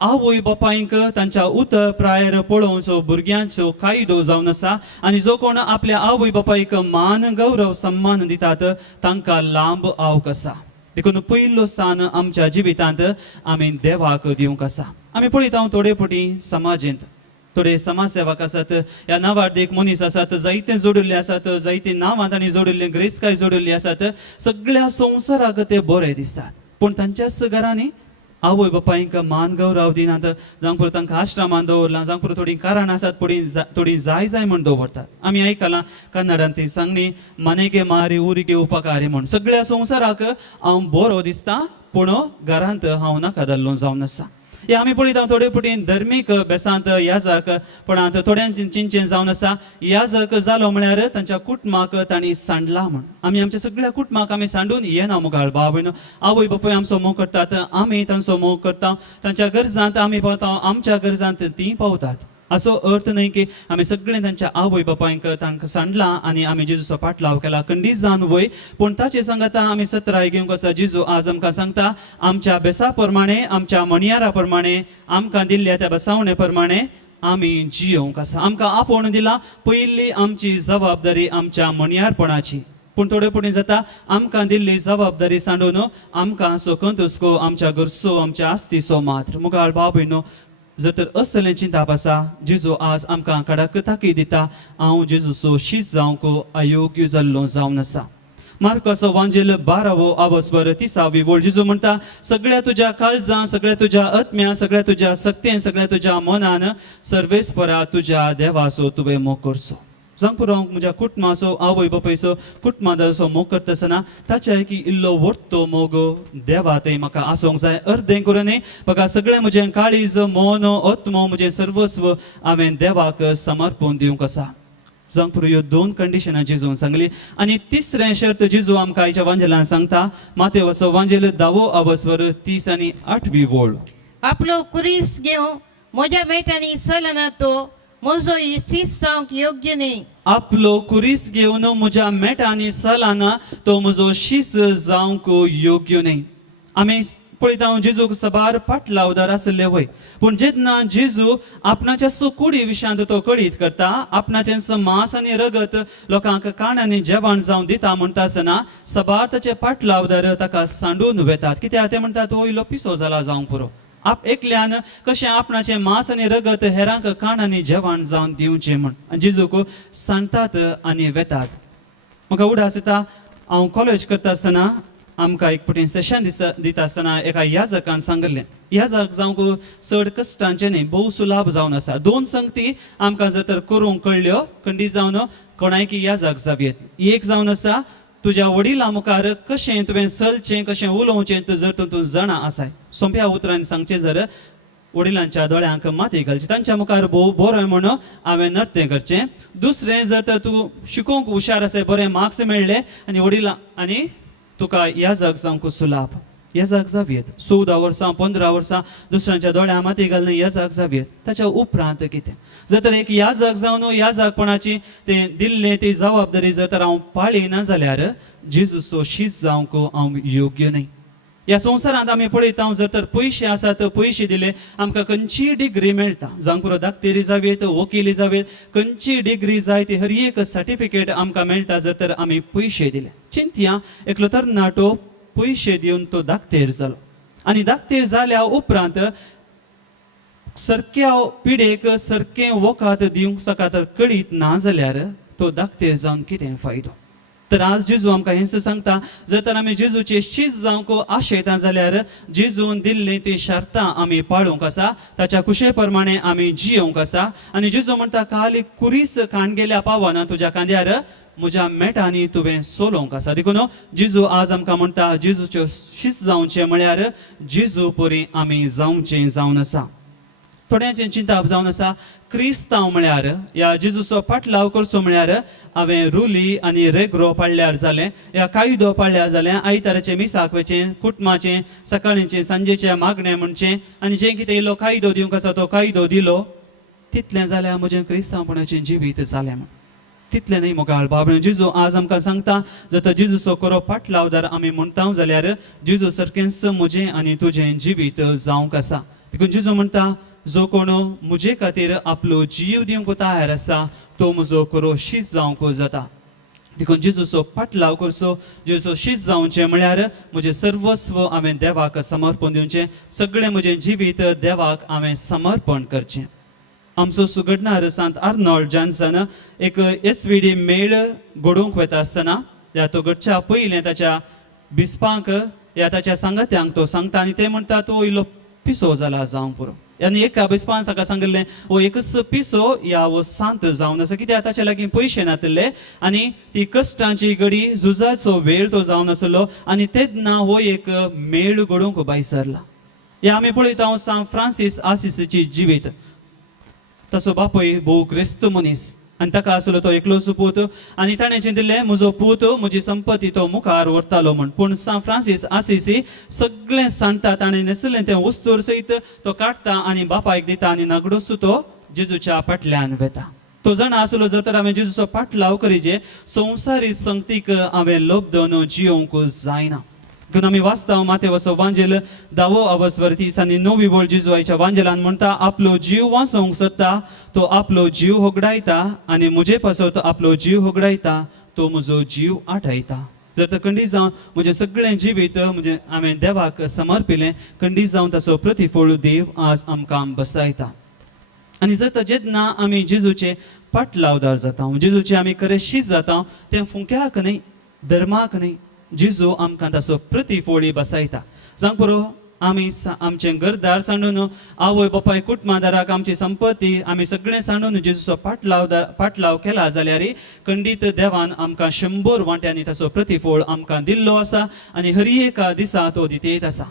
आवय बापायक तांच्या उतर प्रायर पळोवचो भुरग्यांचो कायदो जावन आसा आनी जो कोण आपल्या आवय बापायक मान गौरव सन्मान दितात तांकां लांब आवक आसा देखून पयलो स्थान आमच्या जिवितांत आमी देवाक दिवंक आसा आमी पळयता थोडे फावटी समाजींत थोडे समाजसेवक आसात ह्या नावार्दीक मनीस आसात जायते जोडिल्ले आसात जायती नांवां तांणी जोडिल्ली ग्रेसकाय जोडिल्ली आसात सगळ्या संवसाराक ते बरे दिसतात पूण तांच्याच घरांनी आवय बापायक मान गौरव दिनात जावंक पुरो तांकां आश्रमान दवरलां जावंक पुरो थोडीं कारणां आसात थोडीं जाय जाय म्हण दवरतात आमी आयकलां कन्नडांत ती सांगणी मनेगे मारी उरिगे उपकारी म्हण सगळ्या संवसाराक हांव बरो दिसता पूण घरांत हांव नाका जाल्लो जावन आसा. हे आमी पळयता थोडे पटीन धर्मीक बेसांत याजक पणांत थोड्यांचें जावन आसा. याजक जालो म्हळ्यार तांच्या कुटुंबाक तांणी सांडला म्हण. आमी आमच्या सगळ्या कुटुंबाक आमी सांडून येना मुखार भाव भयणो. आवय बापूय आमचो मोग करतात, आमी तांचो मोग करता. तांच्या गरजांत आमी पावता, आमच्या गरजांत तीं पावतात. असो अर्थ न्हय की आमी सगळे तांच्या आवय बापायक तांकां सांडला आनी आमी जेजूचो पाटलाव केला. खंडीत जावन वय, पूण ताचे सांगता आमी सत्राय घेवंक आसा. जेजू आज आमकां सांगता आमच्या बेसा प्रमाणे, आमच्या मणयारा प्रमाणे, आमकां दिल्ल्या त्या बसावणे प्रमाणे आमी जियोंक आसा. आमकां आपोवन दिला. पयली आमची जबाबदारी आमच्या मणयारपणाची, पूण थोडे पटीन जाता आमकां दिल्ली जबाबदारी सांडून आमकां सोकंत हुस्को आमच्या गरजो, आमच्या आस्तीचो मात्र. मुखार भाव भयणो, जर तर असलें चिंताप आसा, जेजू आज आमकां कडक ताकीद दिता. हांव जेजूचो शीश जावंक अयोग्य जाल्लो जावन आसा. मार्कस वांजेल 12वो अवस्वर 30वी वळ जेजू म्हणटा, सगळ्या तुज्या काळजां, सगळ्या तुज्या आत्म्या, सगळ्या तुज्या सक्तेन, सगळ्या तुज्या मनान सर्वेस्परा तुज्या देवाचो तुवें मोग करचो. जावं पुरो म्हज्या कुटुंबाचो, आवय बापायचो, कुटुंबाचो मोग करता आसतना ताच्या की इल्लो वर्तो मोग देवा थंय म्हाका आसूंक जाय. अर्दें करून म्हाका सगळें म्हजें काळीज, मन, आत्मो, म्हजें सर्वस्व हांवें देवाक समर्पण दिवंक आसा. जावं पुरो ह्यो 2 कंडिशनां जेजून सांगली. आनी तिसरें शर्त जेजू आमकां आयच्या वांजेलान सांगता. मातेवाचो वांजेल 10वो अवस्वर 30 आनी 8वी वळ. आपलो कुरीस घेवं म्हज्या मेटांनी चलना तो म्हजो शीस जावंक योग्य न्ही. आपलो कुरीस घेवन म्हज्या मेटांनी चलना तो म्हजो शीस जावंक योग्य न्ही. आमी पळयता जेजूक सबार पाटलावदार आसले वय, पूण जेन्ना जेजू आपणाच्या सुकुडी विशयांत तो कळीत करता, आपणाचें मांस आनी रगत लोकांक काणांनी जेवण जावन दिता म्हणटा आसतना सबार ताचे पाटलावदार ताका सांडून वेतात. कित्याक ते म्हणटात हो इल्लो पिसो जाला जावंक पुरो. आप एकल्यान कशें आपणाचें मांस आनी रगत हेरांक काणांनी जेवण जावन दिवचें म्हण जेजूक सांडटात आनी वेतात. म्हाका उडास येता, हांव कॉलेज करता आसतना आमकां एक पटीन सेशन दिता आसतना एका याजकान सांगलें, याजक जावंक चड कश्टांचें न्ही, भोव सुलाभ जावन आसा. 2 संगती आमकां जर तर करूंक कळ्ळ्यो, खंडीत जावन कोणायकी याजक जावयेत. एक जावन आसा तुज्या वडिलां मुखार कशें तुवें चलचें, कशें उलोवचें जर तूं जाणा आसाय. सोंप्या उतरांनी सांगचें जर वडिलांच्या दोळ्यांक माती घालची, तांच्या मुखार भोव बरोय म्हण हांवें नर्तें करचें. दुसरें जर तर तूं शिकोवंक हुशार आसाय, बरें मार्क्स मेळ्ळे आनी वडिलां आनी तुका याजक जावंक सुलाभ, याजक जावयेत. 14 वर्सां 15 वर्सां दुसऱ्यांच्या दोळ्या माती घालून याजक जावयेत. ताच्या उपरांत कितें जर तर एक याजक जावन याजकपणाची तें दिल्लें ती जबाबदारी जर तर हांव पाळिना जाल्यार जेजूचो शीस जावंक हांव योग्य न्ही. ह्या संवसारांत आमी पळयता जर तर पयशे आसात, पयशे दिले आमकां खंयची डिग्री मेळटा. जावं पुरो दाक्तेरी जावयेत, वकिली जावयेत, खंयची डिग्री जाय ती हर एक सर्टिफिकेट आमकां मेळटा जर तर आमी पयशे दिले. चिंतया एकलो तरणाटो पयशे दिवन तो दाक्तेर जालो आनी दाक्तेर जाल्या उपरांत सारक्या पिडेक सारकें वखद दिवंक सका तर कळीत ना जाल्यार तो दाक्तेर जावन कितें फायदो. तर आज जेजू आमकां हें सांगता, जर तर आमी जेजूचे शीस जावंक आशेता जाल्यार जेजून दिल्लीं ती शर्तां आमी पाळूंक आसा, ताच्या कुशे प्रमाणे आमी जियोंक आसा. आनी जेजू म्हणटा खाली कुरीस काणगेल्या पावना तुज्या कांद्यार म्हज्या मेटांनी तुवें सोलोवंक आसा. देखून जेजू आज आमकां म्हणटा जेजूच्यो शीस जावचें म्हळ्यार जेजू परी आमी जावचें जावन आसा. थोड्यांचें चिंताप जावन आसा क्रिस्तांव म्हळ्यार या जेजूचो पाटलाव करचो म्हळ्यार हांवें रुली आनी रेग्रो पाळल्यार जालें, या कायदो पाळल्यार जालें, आयताराचें मिसाक वेचें, कुटुंबाचें, सकाळींचें सांजेचें मागणें म्हणचें आनी जें कितें इल्लो कायदो दिवंक आसा तो कायदो दिलो, तितलें जाल्यार म्हजें क्रिस्तांवपणाचें जिवीत जालें म्हण. तितलें न्ही मोगाळ बाबळें. जेजू आज आमकां सांगता जर तर जेजूचो खरो पाटलावदार आमी म्हणटा जाल्यार जेजू सारकेंच म्हजें आनी तुजें जिवीत जावंक आसा. देखून जेजू म्हणटा जो कोण म्हजे खातीर आपलो जीव दिवंक तयार आसा तो म्हजो खरो शीस जावंक जाता. देखून जेजूचो पाटलाव करचो, जेजूचो शीस जावचें म्हळ्यार म्हजें सर्वस्व हांवें देवाक समर्पण दिवचें, सगळें म्हजें जिवीत देवाक हांवें समर्पण करचें. आमचो सुगडणार सांत आर्नोल्ड जॉन्सन एक SVD मेळ घडोवंक वता आसतना या तो घडच्या पयलें ताच्या बिस्पांक या ताच्या सांगात्यांक तो सांगता आनी ते म्हणटा तो इल्लो पिसो जाला जावं पुरो. आनी एक बिस्पान साका सांगलें वो एकच पिसो या वो सांत जावन आसा कित्याक ताचे लागीं पयशे नासले आनी ती कश्टांची घडी झुजाचो वेळ तो जावन आसलो आनी तेन्ना हो एक मेळ घडोवंक भायर सरला या आमी पळयता सांत फ्रांसीस आसिसीची जिवीत तसो बापूय भोव क्रिस्त मनीस आनी ताका आसलो तो एकलोसो पूत आनी ताणें चिंतिल्लें म्हजो पूत म्हजी संपत्ती तो मुखार व्हरतालो म्हण पूण सांत फ्रांसीस आसिसी सगळें सांगता ताणें नेसलें तें वस्तूर सयत तो काडटा आनी बापायक दिता आनी नागडोसू तो जेजूच्या फाटल्यान वेता तो जाणा आसलो जर तर हांवें जेजूचो फाटलाव करीजे संवसारीक संगतीक हांवें लोभदोन जियोंक जायना देखून आमी वाचता मातेवचो वांजेल 10 अवस्वर्तीस आनी 9 बोळ जेजुआच्या वांजेलान म्हणटा आपलो जीव वाचोवंक सोदता तो आपलो जीव होगडायता आनी म्हजे पासो तो आपलो जीव होगडायता तो म्हजो जीव आठयता जर तर खंडीत जावन म्हजें सगळें जिवीत म्हणजे हांवें देवाक समर्पिलें खंडीत जावन ताचो प्रतिफळ देव आज आमकां बसयता आनी जर तर जेन्ना आमी जेजूचे फाटलावदार जाता जेजूचे आमी खरेशीच जाता तें फुंक्याक न्ही धर्माक न्ही जेजू आमकां ताचो प्रतिफळी बसयता सांग पुरो आमी आमचें घरदार सांडून आवय बापाय कुटुंबादाराक आमची संपत्ती आमी सगळें सांडून जेजूचो फाटलाव केला जाल्यार खंडीत देवान आमकां 100 वांट्यांनी ताचो प्रतिफळ आमकां दिल्लो आसा आनी हर एका दिसा तो दितेत आसा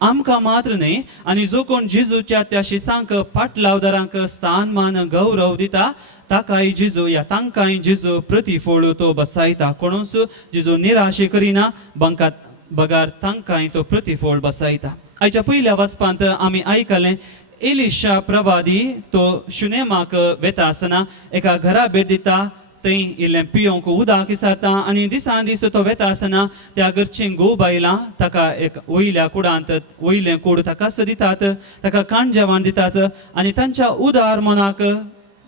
आमकां मात्र न्ही आनी जो कोण जेजूच्या त्या शिसांक फाटलावदारांक स्थानमान गौरव दिता ताकाय जेजू या तांकांय जेजू प्रतिफळ तो बसयता कोणूच जेजू निराशे करिना बंकात बगार तांकांय तो प्रतिफळ बसयता आयच्या पयल्या वचपांत आमी आयकलें एलिशा प्रवादी तो शुनेमाक वेता आसतना एका घरा भेट दिता थंय इल्लें पियोंक उदक विचारता आनी दिसान दीस तो वेता आसतना त्या घरचीं घोव बायलां ताका एक वयल्या कुडांत वयलें कूड ताकाच दितात ताका काण जेवण दितात आनी तांच्या उदार मनाक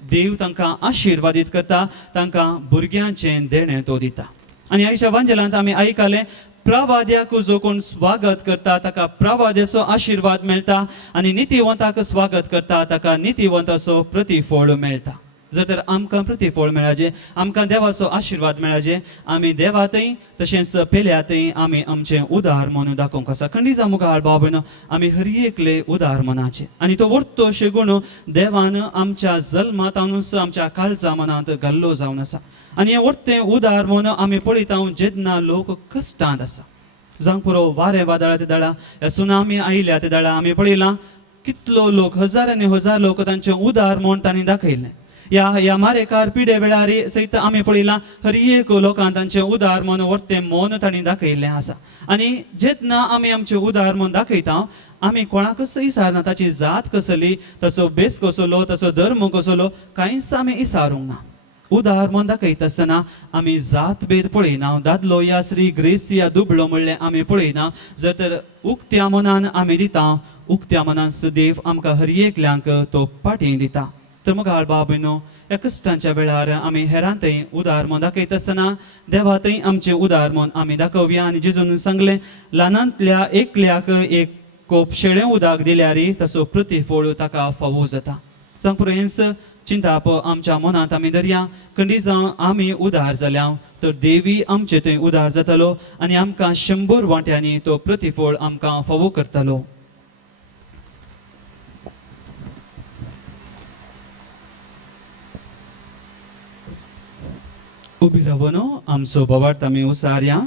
देव तांकां आशिर्वादीत करता तांकां भुरग्यांचें देणें तो दिता आनी आयच्या वांजेलांत आमी आयकलें प्रवाद्याक जो कोण स्वागत करता ताका प्रवाद्याचो आशिर्वाद मेळटा आनी नितीवंताक स्वागत करता ताका नितीवंताचो प्रतिफळ मेळटा जर तर आमकां प्रतिफळ मेळाजे आमकां देवाचो आशिर्वाद मेळाजे आमी देवातय तशेंच पेल्यातय आमी आमचें उदार मन दाखोवंक आसा खंडीत जावं मुखार भाव भयणो आमी हर एकले उदार मनाचे आनी तो वर्तो शेगूण देवान आमच्या जल्मांतानूच आमच्या काळजा मनांत घाल्लो जावन आसा आनी हें वर्तें उदार मन आमी पळयता जेन्ना लोक कश्टांत आसा जावं पुरो वारें वादळाचे दाळा ह्या सुनामी आयल्या ते दाळा आमी पळयलां कितलो लोक हजार आनी हजार लोक तांचें उदार मन तांणी दाखयलें या मारेकार पिडे वेळार सयत आमी पळयलां हर एक लोकां तांचें उदार मन वर्तें मन तांणी दाखयल्लें आसा आनी जेन्ना आमी आमचें उदार मन दाखयता आमी कोणाकच इसारना ताची जात कसली ताचो बेस कसलो ताचो धर्म कसलो कांयच आमी इसारूंक ना उदार मन दाखयता आसतना आमी जात भेद पळयना दादलो या स्त्री ग्रेस या दुबळो म्हणलें आमी पळयना जर तर उक्त्या मनान आमी दिता उक्त्या मनान देव आमकां हर एकल्यांक तो पाटी दिता तर मग बाब भयणो ह्या कश्टांच्या वेळार आमी हेरांतय उदार मन दाखयता आसतना देवातय आमचें उदार मन आमी दाखोवया आनी जेजून सांगलें ल्हानांतल्या एकल्याक एक कोप शेळें उदक दिल्यार ताचो प्रतिफळ ताका फावो जाता सांग पुरो हेंच चिंता आमच्या मनांत आमी धरया खंडीत जावं आमी उदार जाल्या तर देवी आमचे थंय उदार जातलो आनी आमकां 100 वांट्यांनी तो प्रतिफळ आमकां फावो करतलो उबी रावनो आमचो बोवार्थ आमी उसारया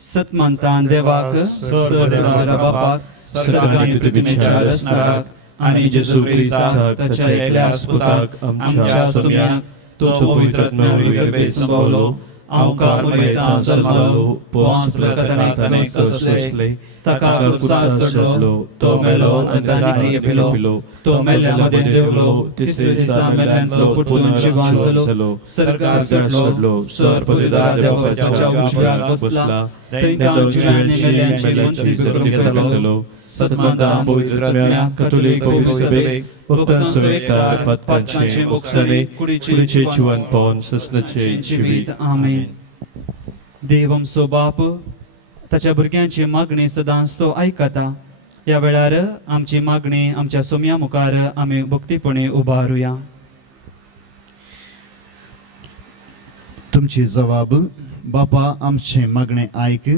सतमंतान देवाक सर्वरा बापाक सर्गांनी पृथ्वीचेर असणाराक आनी जेजू क्रिस्ताक ताच्या एकल्या पुताक आमच्या सुम्याक तो पवित्रात्म्यान गर्भे संभवलो आमकां उमेदां जल्मलो पोंच प्रकटनांत कसले ताका उत्साह सडलो तो मेलो अंगांनी पिलो तो मेल्ल्यामध्ये देवलो तिसरे दिसा मेल्ल्यांतलो उठून जिवान जालो सर्गार चडलो सर पवित्र देवाच्या उजव्यार बसला थंय जिवांनी मेल्ल्यांची मनसी करलो सतमंतां पवित्रात्म्या कॅथोलिक पवित्र सभेक भक्तांचो एकता पातकांचे मोक्षाने कुडीचे जिवनपण ससनाचे जिवीत आमेन देव आमचो बाप ताच्या भुरग्यांची मागणी सदांच तो आयकता ह्या वेळार आमची मागणी आमच्या सोम्या मुखार आमी भक्तीपणे उबारुया तुमची जबाब बापा आमचे मागणे आयक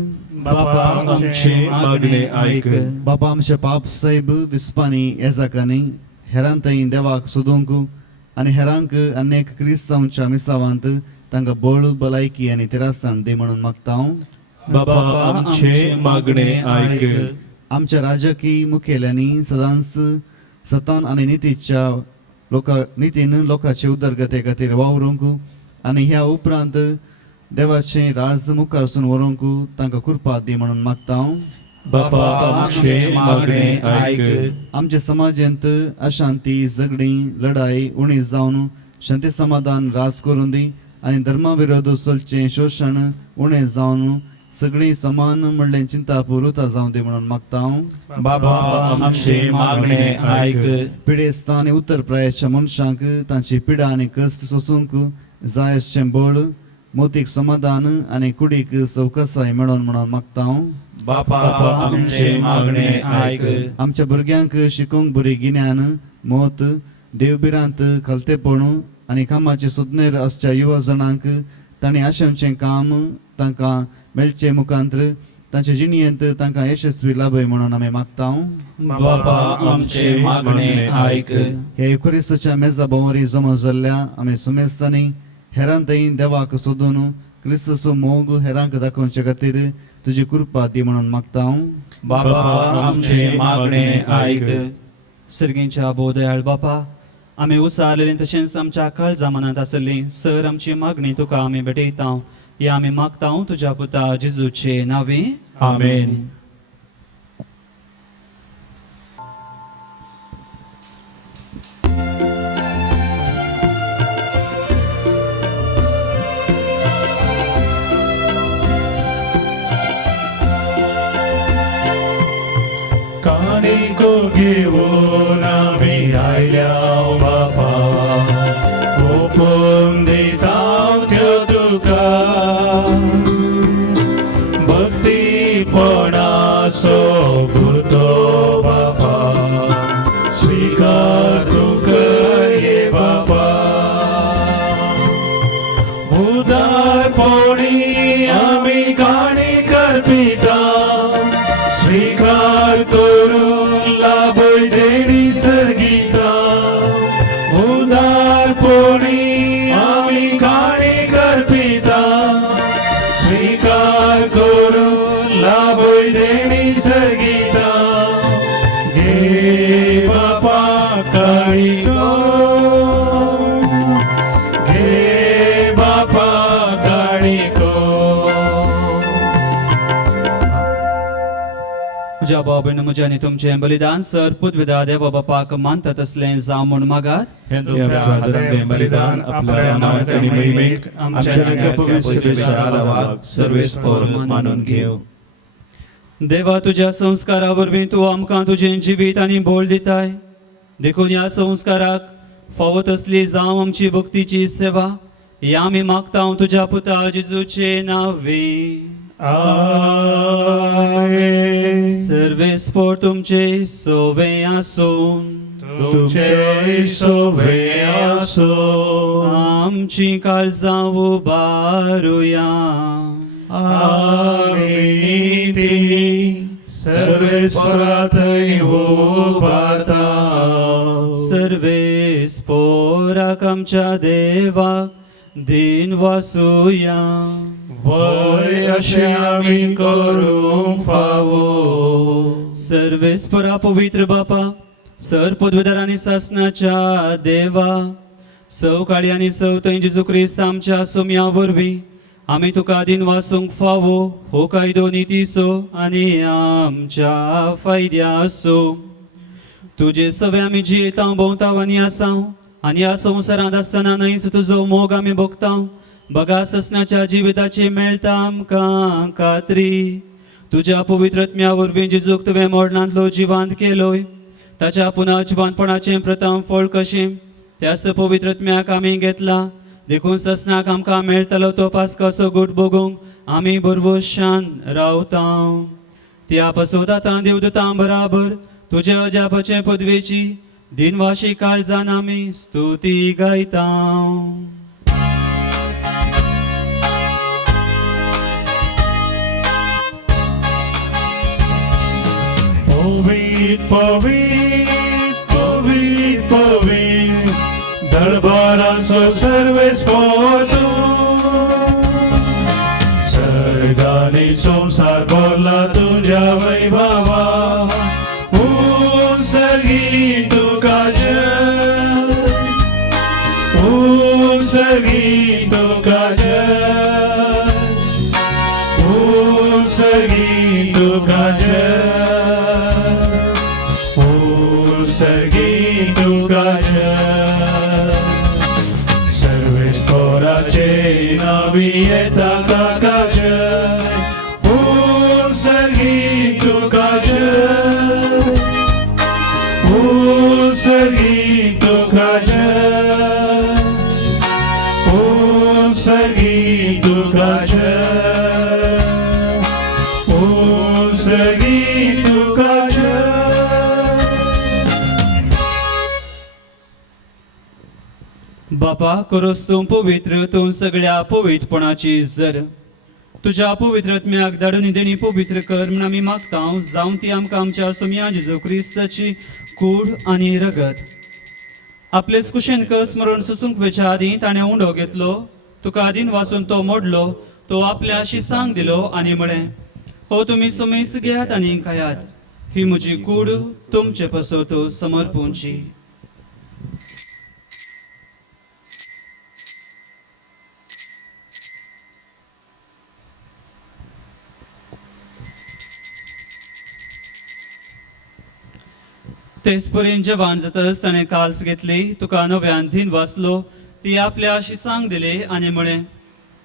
बापा आमचे मागणे आयक बापा आमचे पाप साहेब विस्पानी येजाकानी हेरांतय देवाक सोदूंक आनी हेरांक अनेक क्रिस्तांवच्या मिसावांत तांकां बळ भलायकी आनी तिरासाण दी म्हणून मागता हांव. बापा आमचे मागणे ऐक. आमच्या राजकीय मुखेल्यांनी सदांच सतान आनी नितीन लोकांचे उदरगते खातीर वावरूंक आनी ह्या उपरांत देवाचें राज मुखारसून व्हरूंक तांकां कृपा दी म्हणून मागता हांव. बापा आमचे मागणे ऐक. आमच्या समाजांत अशांती झगडी लढाई उणी जावन शांती समाधान राज करून दी आनी धर्मा विरोध चलचें शोशण उणें जावन सगळीं समान म्हणलें चिंतापूर्वता जावं दी म्हणून मागता हांव. बाबा आमचे मागणे ऐक. पिडेस्त आनी उत्तर प्रदेशच्या मनशांक तांची पिडा आनी कश्ट सोसूंक जाय आसचें बळ मोतीक समाधान आनी कुडीक सवकसाय मेळोन म्हणून मागता हांव. बापा आमचे मागणे ऐक. आमच्या भुरग्यांक शिकूंक बरी गिन्यान मोत देवबिरांत खलतेपण आनी कामाचे सुज्ञेर आसच्या युवा जणांक तांणी आशेवचें काम तांकां मेळचे मुखांत्र तांचे जिणयेंत तांकां यशस्वी लाभय म्हणून आमी मागता हांव. बापा आमचे मागणे ऐक. हे युक्रिस्ताच्या मेजा भोंवरी जमा जाल्ल्या आमी सुमेस्तांनी हेरांतय देवाक सोदून क्रिस्ताचो मोग हेरांक दाखोवचे खातीर तुजी कृपा दी म्हणून मागता हांव. बापा आमचे मागणे ऐक. सर्गींच्या बोदयाळ बापा आमी उसारलेली तशेंच आमच्या काळजा मनांत आसली सर आमची मागणी तुका आमी भेटयता या आमी मागता तुज्या पुता जेजूचे नांवे आमेन. काणिको घेऊन आम्ही आयल्या बापा ओपून दिताव त्यो तुका भक्तीपणाचो भुतो बापा स्वीकार तू करे बापा उदारपणी आम्ही काणी करपिता स्वीकार करून लाभ देणी सर्गिता उदारपणी आम्ही काणी करपिता स्वीकार करून लाभ देणी सर्गिता घे बापा काळी घे बापा काळी म्हज्या बाबून म्हज्यानी तुमचें बलिदान सर पुतविदा देवा बापाक मानतात असलें जावं म्हूण मागात. हे तुमच्या हातांतलें बलिदान आपल्या नावांत आनी महिमेक आमच्या नव्या पवित्र शारावाक सर्वेस्पर मानून घेव. देवा तुज्या संस्कारा वरवीं तूं आमकां तुजें जिवीत आनी बोल दिताय देखून ह्या संस्काराक फावत असली जावं आमची भक्तीची सेवा या आमी मागता तुज्या पुता जेजूचे नांवे आमेन. सर्वेस्पर तुमचे सोवे आसून तुमचे सोवे आसो आमची काळजां उबारुया. आमी ती सर्वेस्परांतय उबारता. सर्वेस्पराक आमच्या देवाक दिन वासुया. वय अशें आमी करूंक फावो. सर्वेस्परा पवित्र बापा सर पदवीधर आनी सासणाच्या देवा सवकाळी आनी सवतय जेजू क्रिस्त आमच्या सोम्या वरवीं आमी तुका दिन वासूंक फावो हो कायदो नितीसो आनी आमच्या फायद्या आसो. तुजे सवे आमी जियेता भोंवता आनी आसां आनी ह्या संवसारांत आसतना न्हयच तुजो मोग आमी भोगता. बगा ससनाच्या जिविताची मेळटा आमकां खात्री. तुज्या पवित्रत्म्या वरवीं जेजूक तुवें मोडणांतलो जिवांत केलोय ताच्या पुना जिवांतपणाचें प्रथम फळ कशें त्याच पवित्रत्म्याक आमी घेतला देखून ससनाक आमकां मेळटलो तो पास्काचो गूट भोगूंक आमी बरवशान रावता. त्या पासोत आतां देवदूतां बराबर तुज्या अजापाचे पदवेची दिनवाशी काळजान आमी स्तुती गायता. पवित्र पवित्र पवित्र दरबाराचो सर्वेस्पोर तूं सर्गानी संसार भरला तुझ्या वैभवा सर्गी तुका जय सर्गी तुका जय सर्गी तुका जय सर्गी तुका जय सर्वेस्पराचे नावी येता ताका जय सर्गी तुका जय सर्गी तुका जय सर्गी तुका जय सर्गी तुका जय बापा करोस तूं पवित्र तूं सगळ्या पवित्रपणाची जर तुझ्या पवित्रत्म्याक धाडून देणी पवित्र कर म्हण आमी मागता जावं ती आमकां आमच्या सोम्या जेजू क्रिस्ताची कूड आनी रगत आपलेच कुशेन कस स्मरण सुसूंक वेच्या आदीं ताणें उंडो घेतलो तुका आदीन वाचून तो मोडलो तो आपल्या शिसांक दिलो आनी म्हळें हो तुमी समेस घेयात आनी खायात ही म्हजी कूड तुमचे पसत समर्पूंची तेच पर्यंत जेवण जातच ताणें काल्स घेतली तुका नव्यान धीन वाचलो ती आपल्या शिसांक दिले आनी म्हळें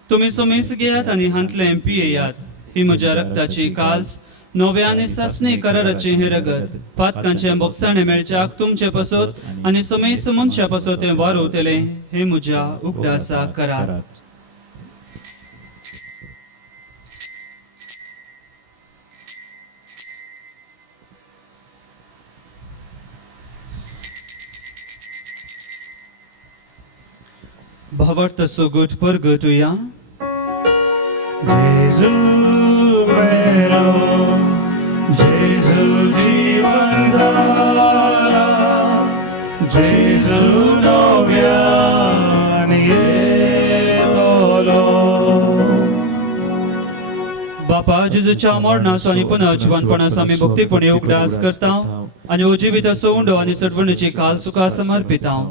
तुमी समेस घेयात आनी हांतलें पियेयात ही म्हज्या रक्ताची काल्स नव्यान सासणी कराराची हे रगत पातकांचे मोगसाणे मेळच्याक तुमचे पसत आनी समेस मनशा पसत तें वारोवतलें हे म्हज्या उगडासा करात भावार्थाचो गोठ परगटुया जेजू मेलो जेजू जीवन जाला जेजू नव्यान येलोलो बापा जेजूच्या मरणाचो आनी पुनः जिवनपणाचो आमी भक्तीपणे उगडास करता आनी हो जिविताचो उंडो आनी सडवणीची काल सुका समर्पिता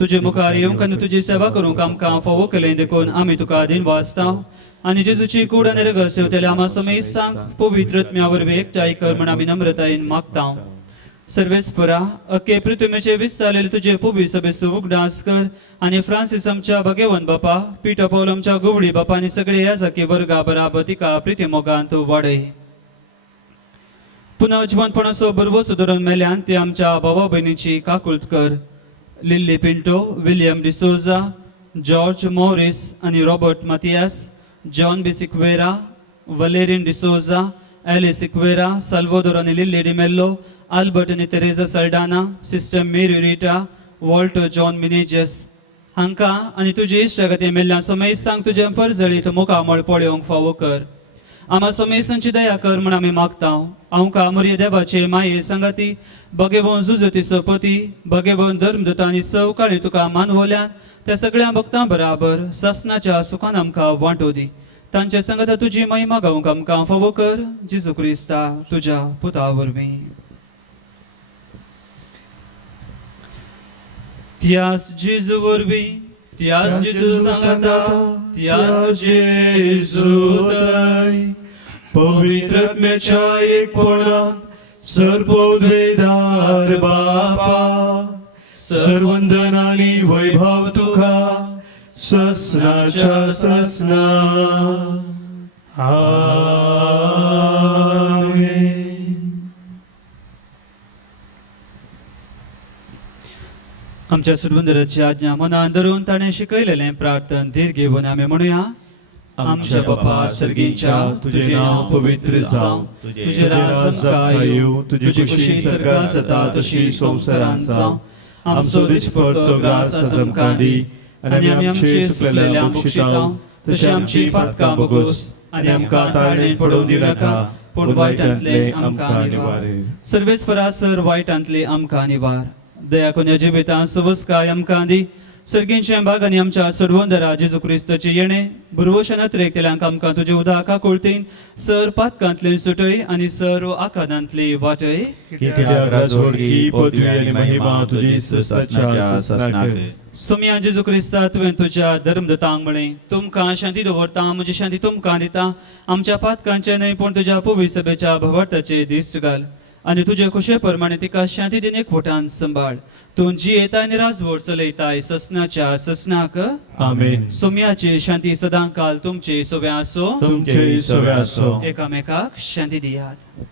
तुजे मुखार येवंक आनी तुजी सेवा करूंक आमकां फोव केलें देखून आमी तुका आदीन वाचता आनी जेजूची कूड आनी रगत सेवतले आमा समेस्तांक पवित्रत्म्या वरवीं एकठांय कर म्हण आमी नम्रतायेन मागता सर्वेस्परा अख्खे पृथ्वीचे विस्तारलेले तुजे पुबी सभेचो उगडास कर आनी फ्रांसीस आमच्या भगेवन बापा पिटो पौल आमच्या गुवळी बापा आनी सगळे याजकी वर्गा बराबर तिका प्रिती मोगान तूं वाडय पुनः जिवनपणाचो बरवो सुदारून मेल्यान ती आमच्या भावा भयणीची काकुळट कर Lillie Pinto William D'Souza George Morris आनी रॉबर्ट मातियास जॉन बी सिक्वेरा वलेरिन डिसोजा एलिस सिक्वेरा साल्वादोर आनी लिल्ली डिमेल्लो आल्बर्ट आनी तेरेजा सल्डाना सिस्टर मेरी रिटा वॉल्टर जॉन मिनेजस हांकां आनी तुजे इश्टागती मेल्ल्या समेस्तांक तुजे परजळीत मुखामळ पळोवंक फावो कर आमा समेस्तांची दया कर म्हण आमी मागता आमकां मर्य देवाचे माये सांगाती भगेवोन झुजती सपती भगेवोन धर्मदूत आनी सवकाळी तुका मानवल्यान त्या सगळ्या भक्तां बराबर ससनाच्या सुखान आमकां वांटो दी तांचे संगता तुजी महिमा गावंक आमकां फावो कर जेजू क्रिस्ता तुज्या पुता वरवीं त्यास जेजू वरवीं त्यास जेजू सांगता त्यास जेजू तय पवित्रत्म्याच्या एकपणात सर्वोद्वेदार बापा सर्वंदनानी वैभव तुका ससनाच्या ससना आमेन. आमच्या सुरवंदराची आज्ञा मनान धरून ताणें शिकयलेलें प्रार्थन धीर घेवन आमी म्हणुया आमच्या बापा सर्गींच्या तुझे नाव पवित्र जावं तुझे राज येवं तुझी खुशी सर्गांत जाता तशी संवसारांत जावं आमचो दिसपट तो ग्रास आमकां दी आनी आमी आमचे सुकलेल्या बक्षितां तशी आमची पातकां बोगोस आनी आमकां ताळणेंत पडोवं दिनाका पूण वायटांतले आमकां निवार सर्वेस्परा सर वायटांतले आमकां निवार दया कोण्या जिवितां सवस्काय आमकां दी सर्गींचे भाग आनी आमच्या सोडवंदरा जेजू क्रिस्ताचे येणे बुरवोशनात रेखतेल्यांक आमकां तुजे उदका कुळतीन सर पातकांतली सुटय आनी सर्व आकादांतली वाटय कित्याक राजवडकी पदवी आनी महिमा तुजी सस्ताच्या सस्नाक सोम्या जेजू क्रिस्ता तुवें तुज्या धर्मदतांक म्हळें तुमकां शांती दवरता म्हजी शांती तुमकां दिता आमच्या पातकांचे न्हय पूण तुज्या पवित्र सभेच्या भवार्थाचे दिश्ट घाल आनी तुजे खुशे प्रमाणे तिका शांती दिन एकवटान सांबाळ तूं जी येताय आनी राजवड चलयताय ससनाच्या ससनाक आमेन सोम्याची शांती सदां काल तुमचे सोव्या आसो तुमचे सवे आसो एकामेकाक शांती दियात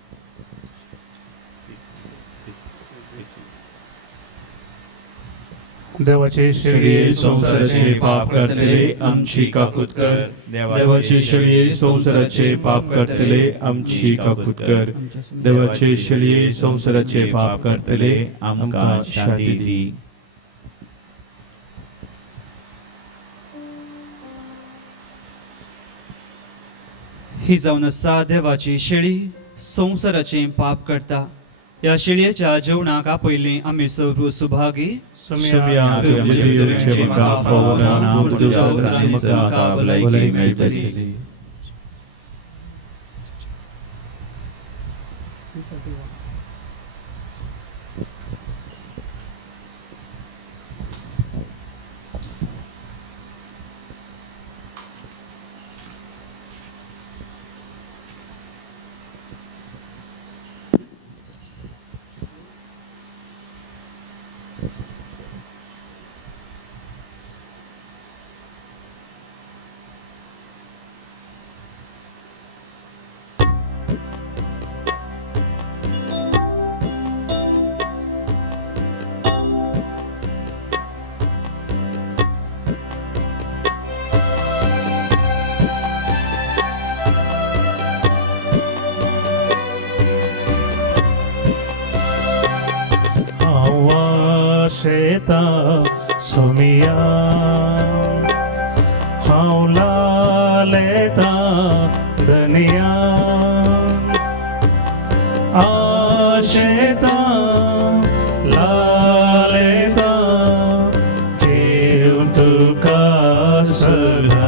देवाचे शरीर संसाराचे पाप करतले आमची काकूत कर देवाचे शरीर संसाराचे पाप करतले आमची काकूत कर देवाचे शरीर संसाराचे पाप करतले आमकां शांती दी ही जावन आसा देवाची शेळी संवसाराचे पाप करता ह्या शेळयेच्या जेवणाक आपयली आमी सर्व सुभागी सोम्या तुझे दिवचे म्हाका फावो ना पूण तुज्या उपरांत म्हाका भलायकी मेळटली शेता सोमिया हांव लालेता धनिया आशेता लालेता केव तुका सदा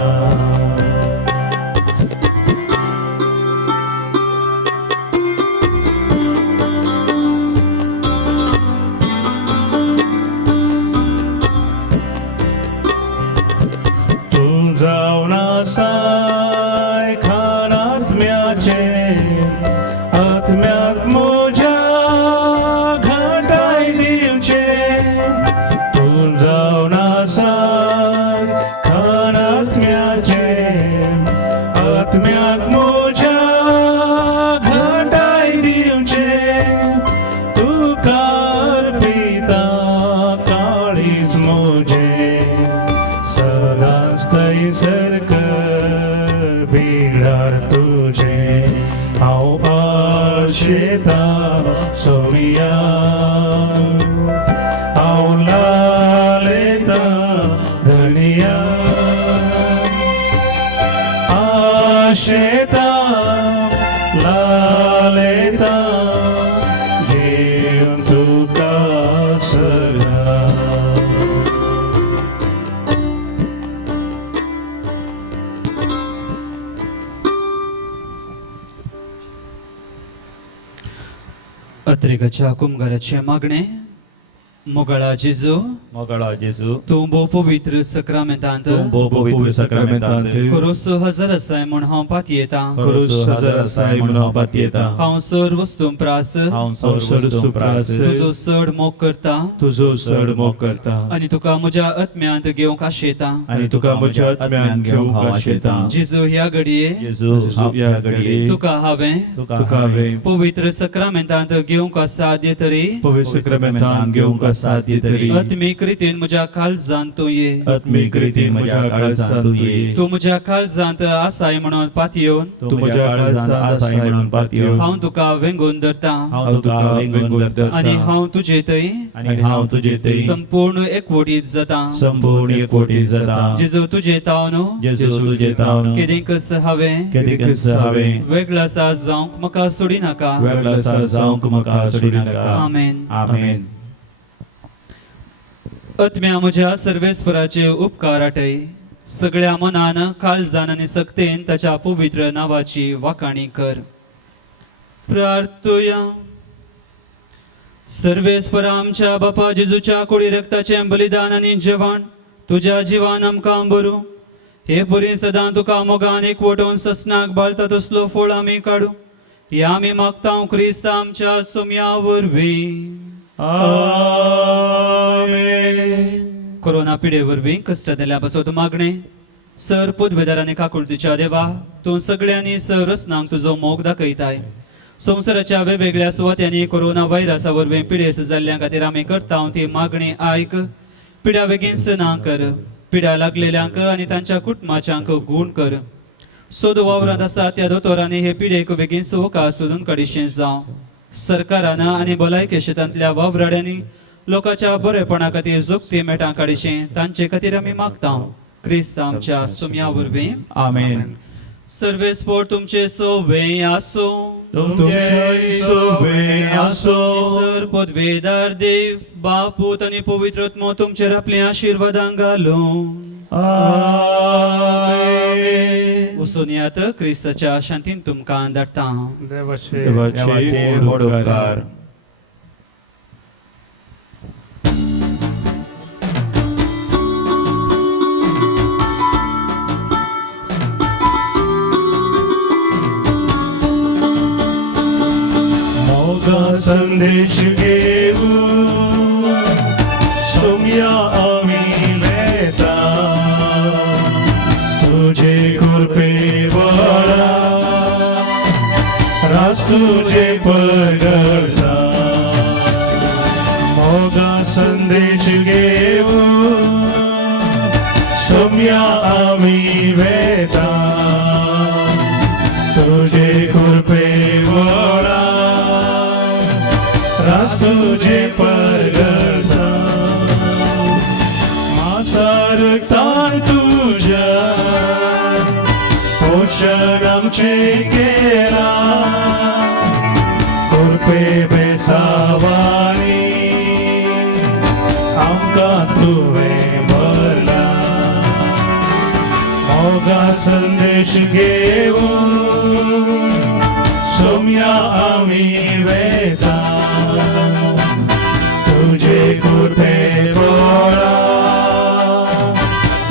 साय खान आत्म्याचे आत्म्यात मोजा घाटाय दिवचे तू जावन साय खान आत्म्याचे आत्म्यात मोजा घाटाय दिवचे तू कार पिता काळीज मोजे सदांच थंयसर तुझे हांव आशेता सोमिया हांव लालेता धनिया आशेता लालेता घेवन तुका सदा अत्रेकाच्या कुंभाराचे मागणे मोगळा जेजू मोगळा जेजू तूं भोव पवित्र सक्रामेंतांत भोव पवित्र सक्रामेंतांत खरोस हजर आसाय म्हूण हांव पातयेता खरोस हजर आसाय म्हूण हांव पातयेता हांव सर वस्तू प्रास हांव हांव सरसू प्रास तुजो चड मोग करता तुजो चड मोग करता आनी तुका म्हज्या आत्म्यांत घेवंक आशेता आनी तुका म्हज्या आत्म्यान घेवंक आशेता जेजू ह्या घडये जेजू ह्या घडये तुका हांवें तुका हांवें पवित्र सक्रामेंतांत घेवंक साध्य तरी पवित्र सक्रामेंतान घेवंक साध्य तरी आत्मीक रितीन म्हज्या काळजांत तूं ये आत्मीक रितीन म्हज्या काळजांत तूं ये तूं म्हज्या काळजांत आसाय म्हणून पातयेवन तूं म्हज्या काळजांत आसाय म्हणून पातयेवन हांव तुका वेंगून धरता हांव तुका वेंगून आनी हांव तुजे थंय आनी हांव तुजे थंय संपूर्ण एकवटीत जाता संपूर्ण एकवटीत जाता जेजू तुजे ताव न्हू जेजू तुजे तावन केदेंकस हांवें केदेंकस हांवें वेगळा सा जावंक म्हाका सोडी नाका वेगळा जावंक म्हाका सोडी नाका आमेन आमेन आत्म्या म्हज्या सर्वेस्पराचे उपकार आठय सगळ्या मनान काळजान आनी सक्तेन ताच्या पवित्र नावाची वाखाणी कर. प्रार्थुया. सर्वेस्परा आमच्या बापा जेजूच्या कुडी रक्ताचें बलिदान आनी जेवण तुज्या जिवान आमकां बरू. हे बरी सदां तुका मोगान एकवटून ससनाक बाळता तसलो फळ आमी काडू. हे आमी मागता क्रिस्त आमच्या सोम्या वरवीं. आमेन. कोरोना पिडे वरवीं कश्ट दिल्या पासून मागणे सर पुदवेदार आनी काकुळतीच्या देवा तूं सगळ्यांनी सरसनांक तुजो मोग दाखयताय. संवसाराच्या वेगवेगळ्या सुवात्यांनी कोरोना व्हायरसा वरवीं पिडेस जाल्ल्या खातीर आमी करता ती मागणी आयक. पिड्या बेगीन ना कर. पिड्या लागलेल्यांक आनी तांच्या कुटुंबाच्यांक गूण कर. सोद वावरांत आसा त्या दोतोरांनी हे पिडेक बेगीन सोका सोदून काडिशें जावं. सरकारान आनी भलायकी क्षेत्रांतल्या वावराड्यांनी लोकांच्या बरेपणा खातीर जोगती मेटां काडिशें तांचे खातीर आमी मागता. क्रिस्त आमच्या सुम्या वरवीं. आमेन. सर्वेस्पोर तुमचे सोवे आसो. तुमचे सोबे आसो. सर पदवेदार देव बापूत आनी पवित्रत्मो तुमचेर आपले आशिर्वादां घालून. आमेन. उसोनियात क्रिस्ताच्या शांतीन तुमकां धाडटा. देवाचे देवाचे व्हड उपकार. मोगा संदेश घेऊन सोम्या आम्ही वेता. तुझे कृपे बळा रास तुझे परगडता. मोगा संदेश घेऊन सोम्या आम्ही वेता. तुझे कृपे बळा रास तुझे परगडता. मासारताय तुझ्या पोषण आमचे केला. कृपे बेसावानी आमकां तुवें भरला. मोगा संदेश घेऊन सोम्या आम्ही वेता. तुझे कृपे बळा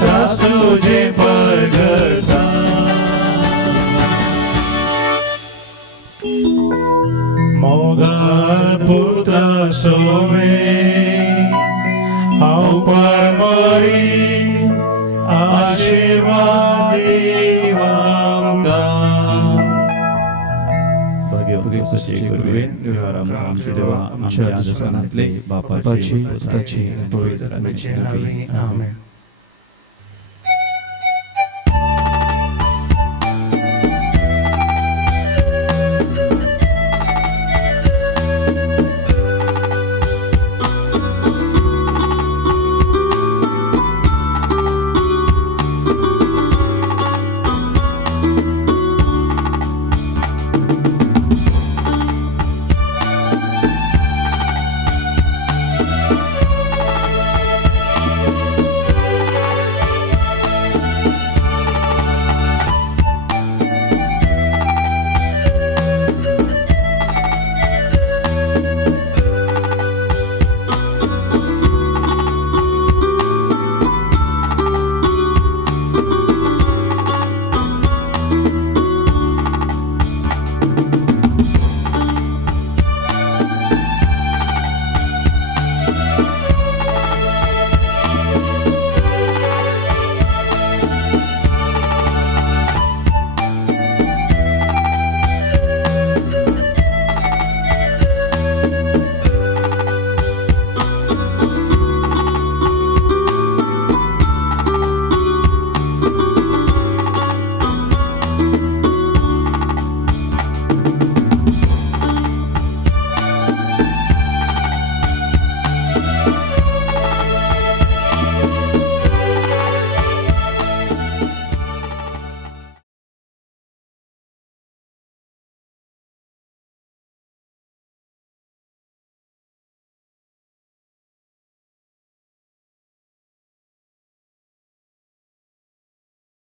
रास तुझे परगडता. मोगा पुत्र सोमे हांव परमरी आशीर्वाद दिव आमकां. भगीव सचे कृपेन निवारा आमचे देवा आमच्या आजस्तानातले बापाची पवित्र आत्म्याचे नावे. आमेन.